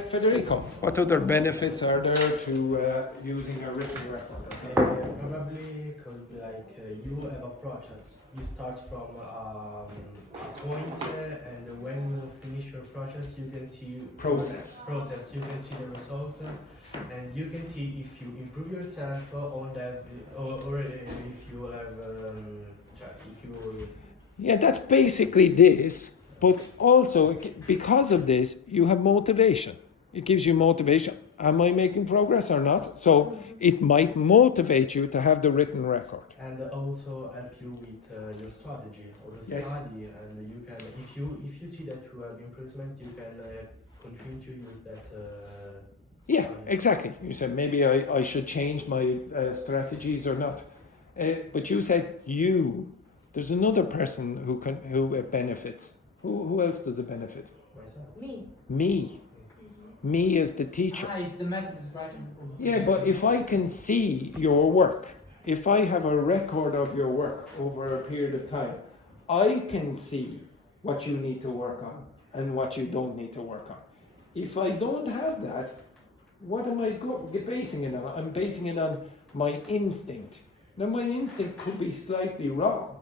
Federico, what other benefits are there to using a written record? Probably could be like you have a process. You start from a point, and when you finish your process, you can see Process. You can see the result, and you can see if you improve yourself on that, or if you have if you. Yeah, that's basically this. But also, because of this, you have motivation. It gives you motivation. Am I making progress or not? So it might motivate you to have the written record. And also help you with your strategy or the Yes. study, and you can, if you see that you have improvement, you can continue to use that. Yeah, exactly. You said maybe I should change my strategies or not. But you said you. There's another person who benefits. Who else does it benefit? Myself. Me. Me as the teacher. If the method is right. Yeah, but if I can see your work, if I have a record of your work over a period of time, I can see what you need to work on and what you don't need to work on. If I don't have that, what am I basing it on? I'm basing it on my instinct. Now, my instinct could be slightly wrong.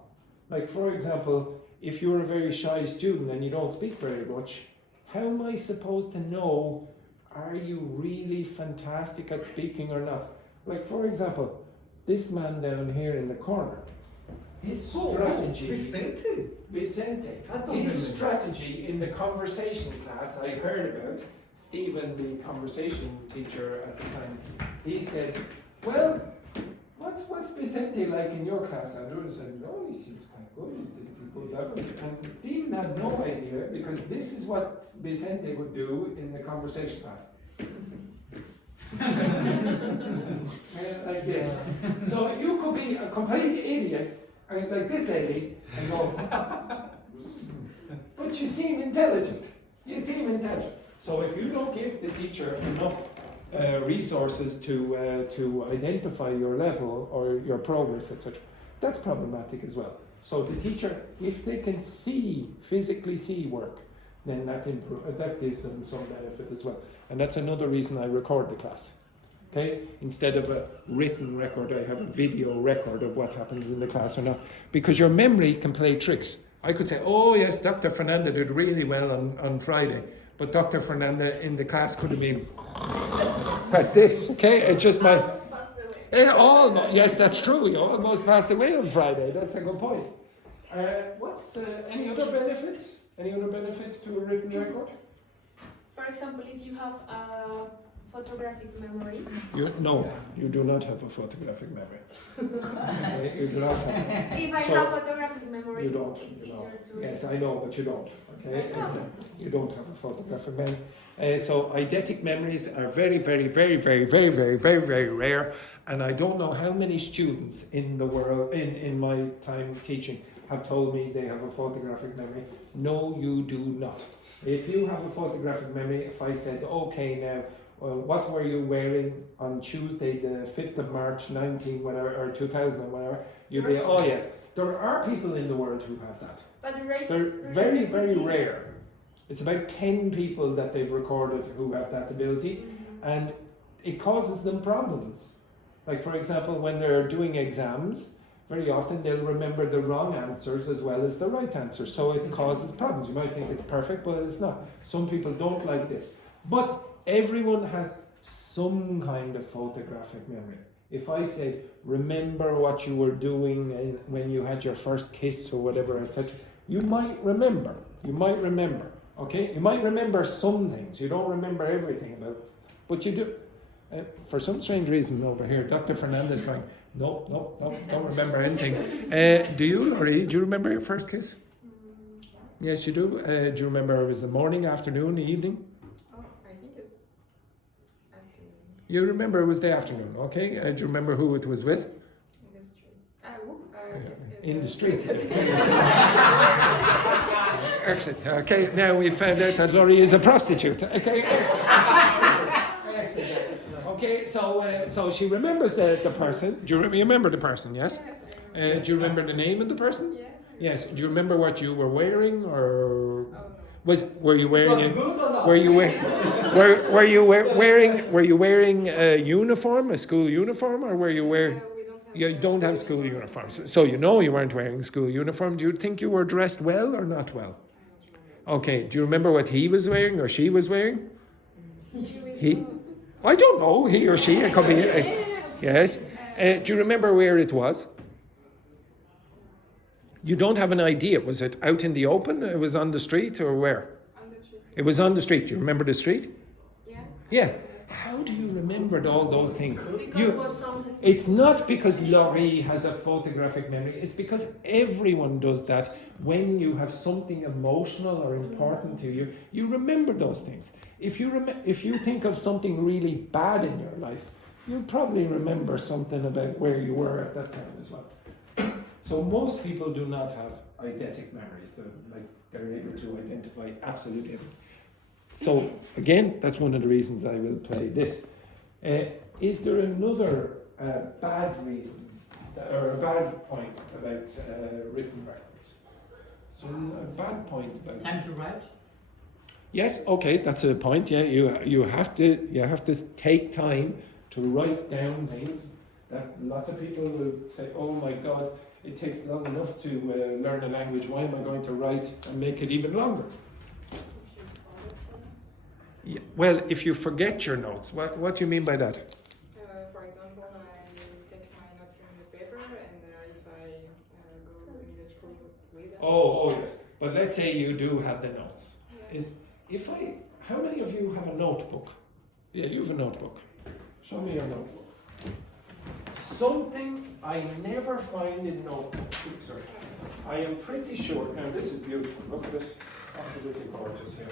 Like, for example, if you're a very shy student and you don't speak very much, how am I supposed to know, are you really fantastic at speaking or not? Like, for example, this man down here in the corner, his strategy... Vicente. His strategy in the conversation class I heard about, Stephen, the conversation teacher at the time, he said, well, what's Vicente like in your class, Andrew? And I said, no, he seems quite good, he's a good level. And Stephen had no idea, because this is what Vicente would do in the conversation class. Like this. So you could be a complete idiot, like this lady, and go, but you seem intelligent. You seem intelligent. So if you don't give the teacher enough resources to identify your level or your progress, etc., that's problematic as well. So the teacher, if they can physically see work, then that gives them some benefit as well. And that's another reason I record the class. Okay? Instead of a written record, I have a video record of what happens in the class or not. Because your memory can play tricks. I could say, oh yes, Dr. Fernanda did really well on Friday. But Dr. Fernanda in the class could have been like this, okay? It's just my... Almost, yes, that's true. You almost passed away on Friday. That's a good point. What's any other benefits? Any other benefits to a written record? For example, if you have a photographic memory. No, you do not have a photographic memory. Okay, you do not have it. If I have photographic memory, you don't, it's you easier know. to... Yes, I know, but you don't. Okay, I know. you don't have a photographic memory. So eidetic memories are very, very, very, very, very, very, very, very rare. And I don't know how many students in the world, in my time teaching, have told me they have a photographic memory. No, you do not. If you have a photographic memory, if I said, okay, now, what were you wearing on Tuesday, the 5th of March, 2000 or whatever, you'd be, oh yes. There are people in the world who have that. But the rate, they're very, very rare. It's about 10 people that they've recorded who have that ability. And it causes them problems. Like, for example, when they're doing exams, very often they'll remember the wrong answers as well as the right answers. So it causes problems. You might think it's perfect, but it's not. Some people don't like this. But everyone has some kind of photographic memory. If I say, remember what you were doing when you had your first kiss or whatever, etc., you might remember. You might remember. Okay? You might remember some things. You don't remember everything about it. But you do. For some strange reason over here, Dr. Fernandez going, nope, don't remember anything. Do you, Laurie? Do you remember your first kiss? Yes, you do. Do you remember it was the morning, afternoon, evening? Oh, I think it's afternoon. You remember it was the afternoon, okay? Do you remember who it was with? In the street. Yes, In the street. Excellent. Okay, now we found out that Laurie is a prostitute. Okay, excellent. Okay, so she remembers the person. Do you remember the person? Yes. Do you remember the name of the person? Yeah. Yes. Do you remember what you were wearing, or Oh, were you wearing Was it good or not? were you wearing a uniform, a school uniform, or were you wearing? You don't have school uniforms, so you know you weren't wearing school uniform. Do you think you were dressed well or not well? Okay. Do you remember what he was wearing or she was wearing? He? I don't know. He or she. It could be. Yes. Do you remember where it was? You don't have an idea. Was it out in the open? It was on the street or where? On the street. It was on the street. Do you remember the street? Yeah. Yeah. How do you remember all those things? Because it was something. It's not because Laurie has a photographic memory. It's because everyone does that. When you have something emotional or important to you, you remember those things. If you think of something really bad in your life, you'll probably remember something about where you were at that time as well. So most people do not have eidetic memories. They're able to identify absolutely everything. So again, that's one of the reasons I will play this. Is there another bad reason or a bad point about written records? So a bad point about Time to write? Yes, okay, that's a point. Yeah, you have to take time to write down things. That lots of people will say, "Oh my God, it takes long enough to learn a language. Why am I going to write and make it even longer?" Yeah. Well, if you forget your notes, what do you mean by that? For example, I take my notes in the paper, and if I go in the school with them. Oh yes. But let's say you do have the notes. How many of you have a notebook? Yeah, you have a notebook. Show me your notebook. Something I never find in notebooks. Oops, sorry. I am pretty sure. Now this is beautiful. Look at this. Absolutely gorgeous here.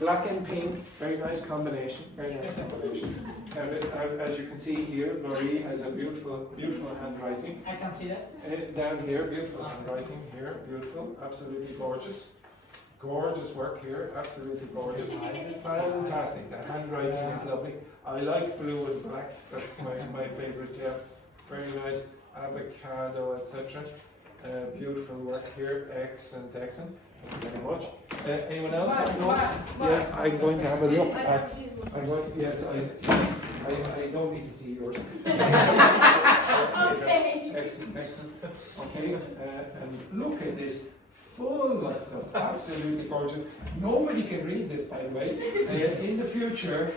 Black and pink. Very nice combination. Very nice combination. And as you can see here, Laurie has a beautiful, beautiful handwriting. I can see that. Down here, beautiful handwriting here. Beautiful. Absolutely gorgeous. Gorgeous work here, absolutely gorgeous. Fantastic, that handwriting is lovely. I like blue and black, that's my favourite, yeah. Very nice, avocado, etc. Beautiful work here, excellent. Thank you very much. Anyone else have notes? Yeah, I'm going to have a look at. Yes, I don't need to see yours. Okay. Excellent. Okay, and look at this. Full of stuff, absolutely gorgeous. Nobody can read this, by the way. In the future,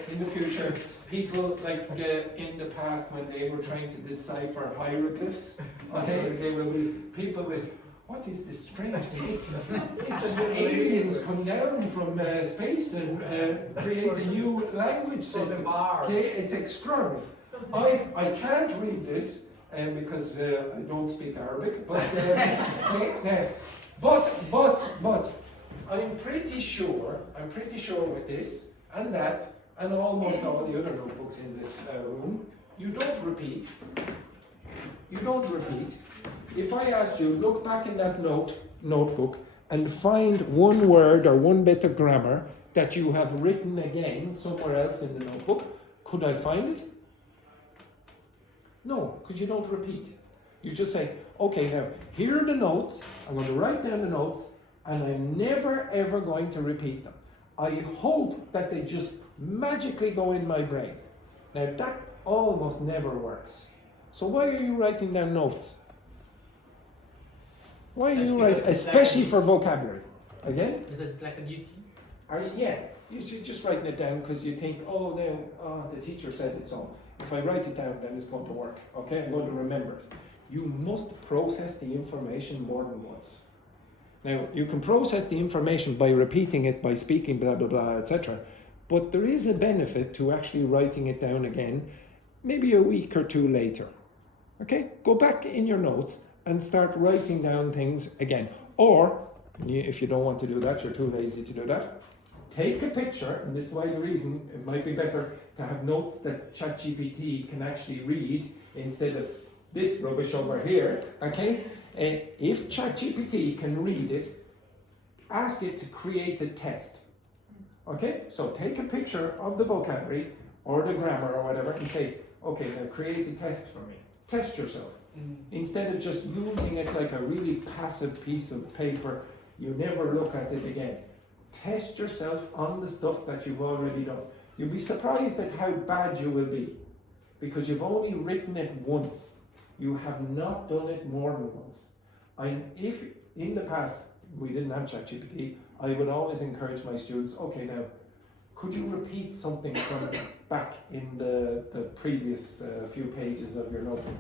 people like in the past when they were trying to decipher hieroglyphs, okay, they will be people with, what is this strange thing? It's aliens come down from space and create a new language system. Okay, it's extraordinary. I can't read this because I don't speak Arabic, but okay, But I'm pretty sure with this and that and almost all the other notebooks in this room, you don't repeat. If I asked you, look back in that notebook and find one word or one bit of grammar that you have written again somewhere else in the notebook, could I find it? No, because you don't repeat. You just say, okay, now, here are the notes, I'm going to write down the notes, and I'm never ever going to repeat them. I hope that they just magically go in my brain. Now that almost never works. So why are you writing down notes? Why are you writing, especially for vocabulary? Again? Because it's like a duty. Yeah, you should just writing it down because you think, the teacher said it, so if I write it down, then it's going to work. Okay, I'm going to remember it. You must process the information more than once. Now, you can process the information by repeating it, by speaking, blah, blah, blah, etc. But there is a benefit to actually writing it down again, maybe a week or two later. Okay, go back in your notes and start writing down things again. Or, if you don't want to do that, you're too lazy to do that, take a picture, and this is why the reason it might be better to have notes that ChatGPT can actually read instead of this rubbish over here, okay? If ChatGPT can read it, ask it to create a test, okay? So take a picture of the vocabulary or the grammar or whatever and say, okay, now create a test for me. Test yourself. Instead of just using it like a really passive piece of paper, you never look at it again. Test yourself on the stuff that you've already done. You'll be surprised at how bad you will be because you've only written it once. You have not done it more than once. If in the past we didn't have ChatGPT, I would always encourage my students, okay, now, could you repeat something from back in the previous few pages of your notebook?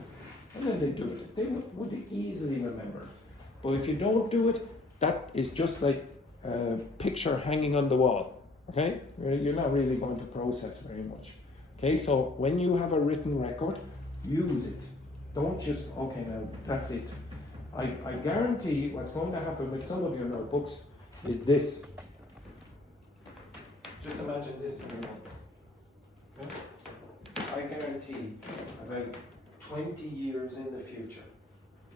And then they do it. They would easily remember it. But if you don't do it, that is just like a picture hanging on the wall, okay? You're not really going to process very much. Okay, so when you have a written record, use it. Don't just, okay, now that's it. I guarantee what's going to happen with some of your notebooks is this. Just imagine this in your notebook. Okay? I guarantee about 20 years in the future,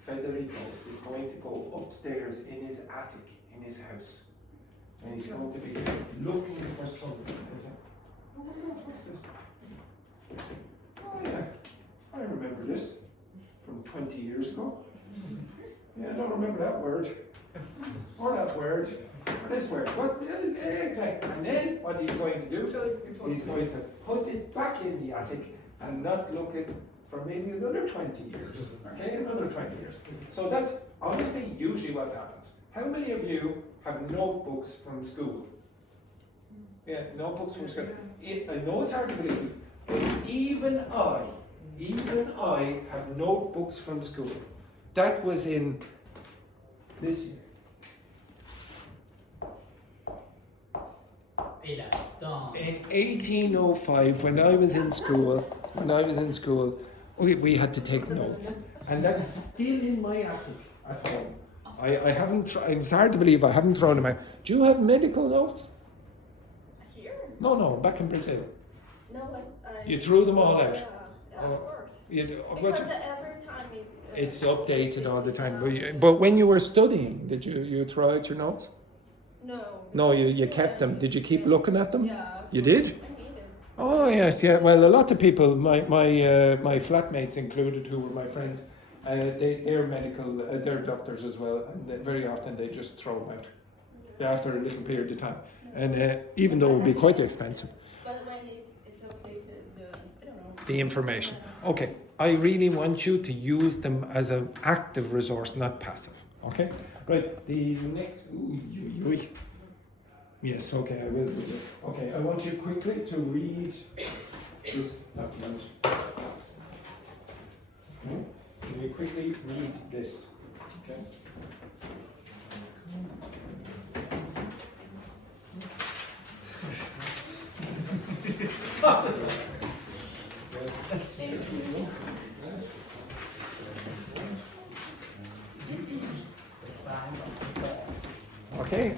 Federico is going to go upstairs in his attic in his house and he's going to be looking for something. He's like, oh, what's this? Oh yeah, I remember this from 20 years ago. Yeah, I don't remember that word, or that word, or this word. What exactly? And then what he's going to do? He's going to put it back in the attic and not look at for maybe another 20 years. Okay, another 20 years. So that's honestly usually what happens. How many of you have notebooks from school? Yeah, notebooks from school. I know it's hard to believe, but even I have notebooks from school. That was in this year. In 1805, when I was in school, we had to take notes, and that's still in my attic at home. I haven't. It's hard to believe I haven't thrown them out. Do you have medical notes? Here? No, back in Brazil. No, You threw them all out. Yeah, of course. Because every time it's updated all the time. But when you were studying, did you throw out your notes? No. No, you kept them. Did you keep looking at them? Yeah. You did? I need it. Oh yes, yeah. Well, a lot of people, my flatmates included, who were my friends, they're medical, they're doctors as well, and very often they just throw them out after a little period of time, and even though it would be quite expensive. But when it's updated, I don't know. The information. Okay, I really want you to use them as an active resource, not passive. Okay, right. The next. Yes. Okay, I will do this. Okay, I want you quickly to read this document. Okay. Can you quickly read this? Okay. Okay.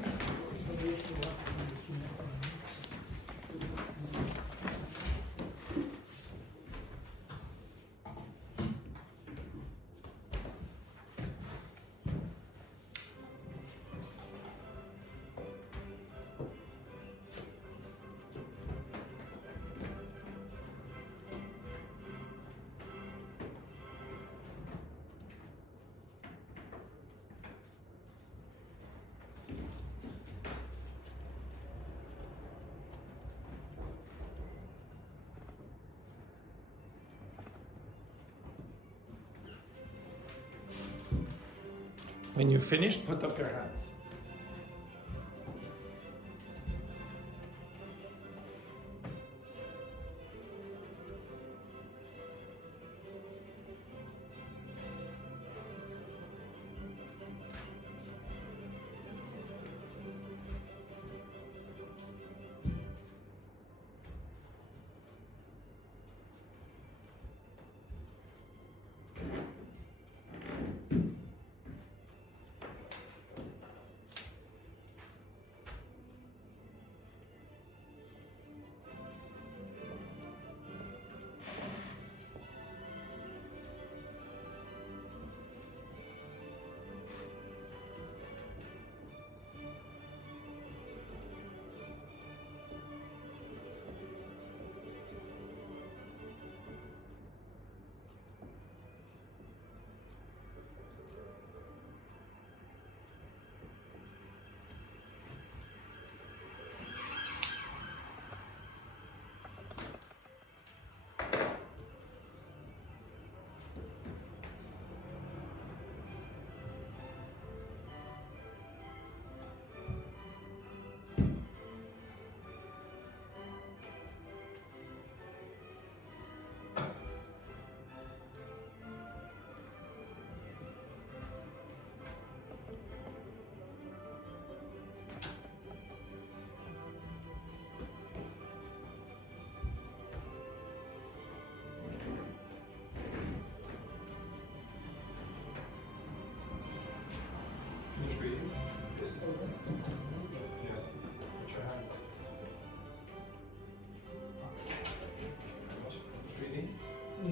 When you finish, put up your hands. Finish reading? Yes. Yes. Put your hands up. Finish reading?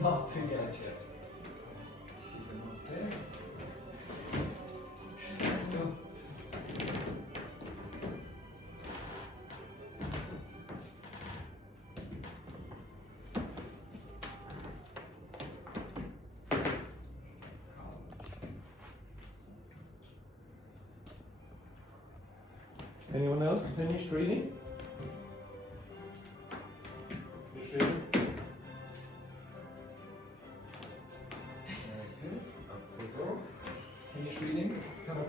Not yet. Keep them up there. Anyone else finished reading? Finished reading? Very good. Finished reading? Come up.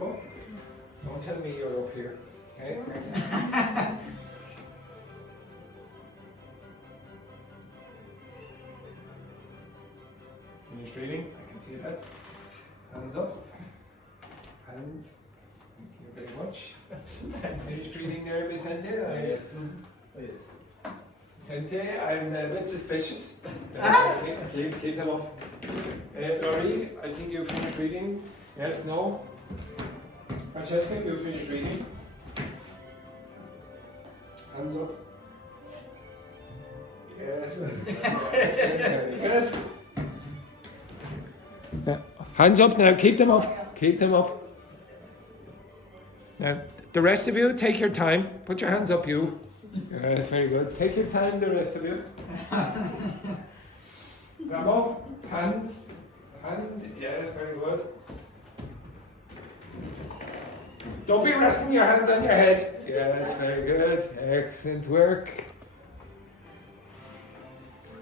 Don't tell me you're up here. Okay? Finished reading? I can see that. Hands up. Hands. Thank you very much. Finished reading there, Vicente? Vicente, I'm a bit suspicious. Keep them up. Laurie, I think you finished reading. Yes, no? Francesca, you finished reading. Hands up. Yes. Very good. Hands up now, keep them up. Keep them up. Now, the rest of you, take your time. Put your hands up, you. Yes, very good. Take your time, the rest of you. Bravo. Hands. Hands. Yes, very good. Don't be resting your hands on your head. Yes, very good. Excellent work.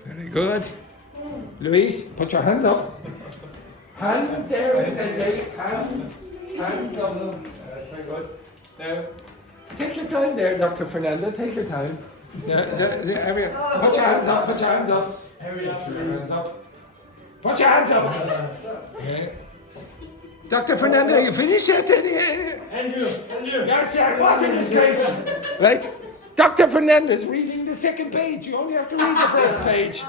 Very good. Luis, put your hands up. Hands there, Vicente. Hands. Hands up. That's very good. Now, take your time there, Dr. Fernando. Take your time. Put your hands up. Put your hands up. Put your hands up. Put your hands up. Okay. Dr. Fernando, you finished yet? Andrew. Yes, sir. What a disgrace. Right? Dr. Fernando is reading the second page. You only have to read the first page.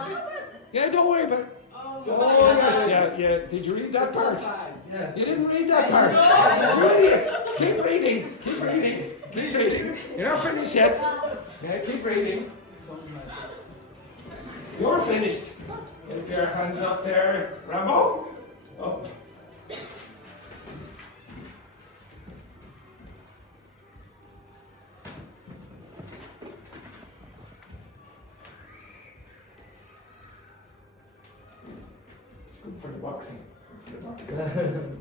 Yeah, don't worry about it. Oh, yes, yeah. Did you read that part? Yes. You didn't read that part. You idiots. Keep reading. Keep reading. Keep reading. You're not finished yet. Yeah, keep reading. You're finished. Keep your hands up there. Rambo. Up. It's good for the boxing. Good for the boxing.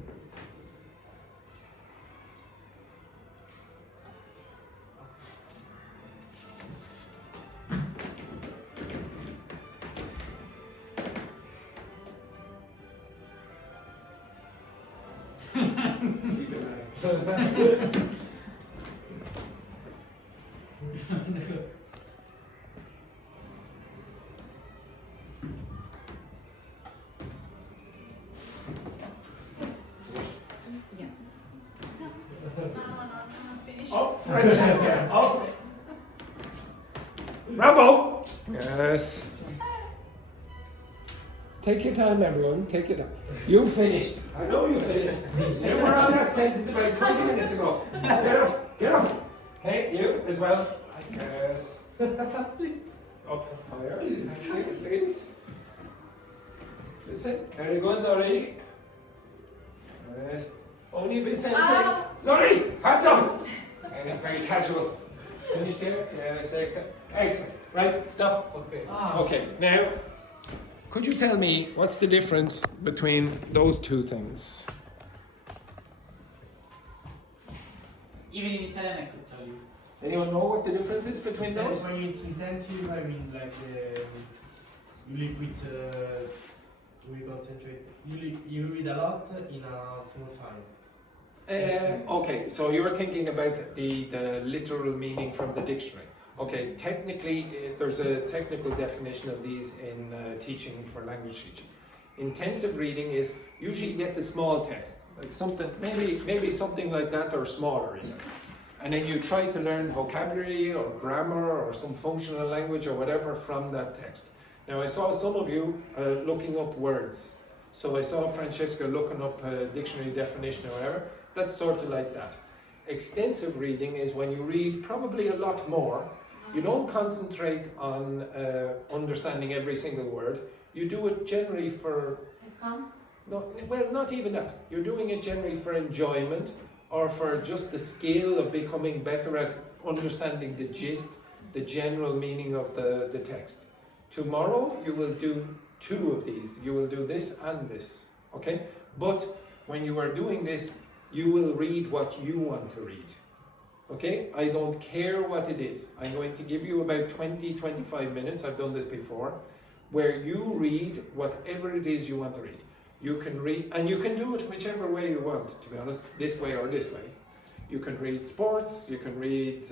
Oh, Francesca. Oh. Rambo. Yes. Take your time, everyone. Take your time. You finished. I know you finished. You were on that sentence about 20 minutes ago. Get up. Get up. Hey, you as well. Yes. Up higher. Please. Listen. Very good, Lori. Yes. Only Vicente. Lori, hands up. And it's very casual. Finished here? Yes, excellent. Excellent. Right, stop. Okay. Okay, now, could you tell me what's the difference between those two things? Even in Italian, I could tell you. Anyone know what the difference is between That those? is when you intensive, I mean, like, you live with, we concentrate, you read a lot in a small time. Okay, so you're thinking about the literal meaning from the dictionary. Okay, technically, there's a technical definition of these in teaching for language teaching. Intensive reading is usually you get the small text, like something, maybe something like that or smaller, you know. And then you try to learn vocabulary or grammar or some functional language or whatever from that text. Now I saw some of you looking up words. So I saw Francesca looking up a dictionary definition or whatever. That's sort of like that. Extensive reading is when you read probably a lot more. You don't concentrate on understanding every single word. You do it generally for... It's calm? No, well, not even that. You're doing it generally for enjoyment or for just the skill of becoming better at understanding the gist, the general meaning of the text. Tomorrow you will do 2 of these. You will do this and this, okay? But when you are doing this, you will read what you want to read, okay? I don't care what it is. I'm going to give you about 20-25 minutes, I've done this before, where you read whatever it is you want to read. You can read, and you can do it whichever way you want, to be honest, this way or this way. You can read sports, you can read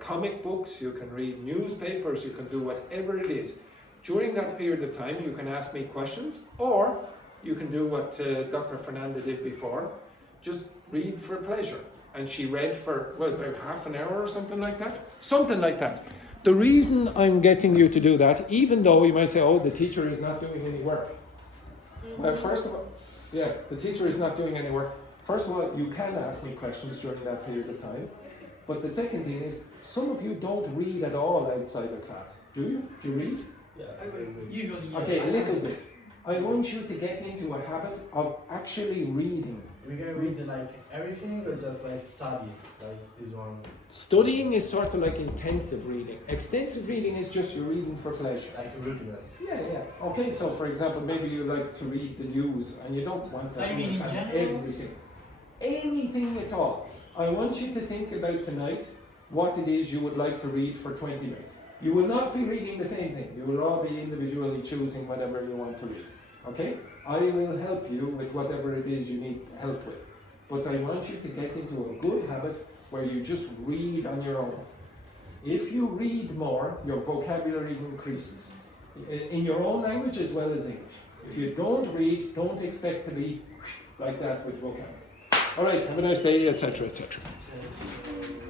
comic books, you can read newspapers, you can do whatever it is. During that period of time, you can ask me questions, or you can do what Dr. Fernanda did before, just read for pleasure. And she read for, well, about half an hour or something like that. Something like that. The reason I'm getting you to do that, even though you might say, oh, the teacher is not doing any work. Well, first of all, yeah, the teacher is not doing any work. First of all, you can ask me questions during that period of time. But the second thing is, some of you don't read at all outside of class. Do you? Do you read? Yeah, Usually, yeah. Okay, a little bit. I want you to get into a habit of actually reading. We can read like everything or just like study, like this one? Studying is sort of like intensive reading. Extensive reading is just you're reading for pleasure. Like reading it. Yeah. Okay, so for example, maybe you like to read the news and you don't want to I mean in understand general? everything. Anything at all. I want you to think about tonight what it is you would like to read for 20 minutes. You will not be reading the same thing. You will all be individually choosing whatever you want to read. Okay? I will help you with whatever it is you need help with. But I want you to get into a good habit where you just read on your own. If you read more, your vocabulary increases. In your own language as well as English. If you don't read, don't expect to be like that with vocabulary. All right, have a nice day, etc., etc.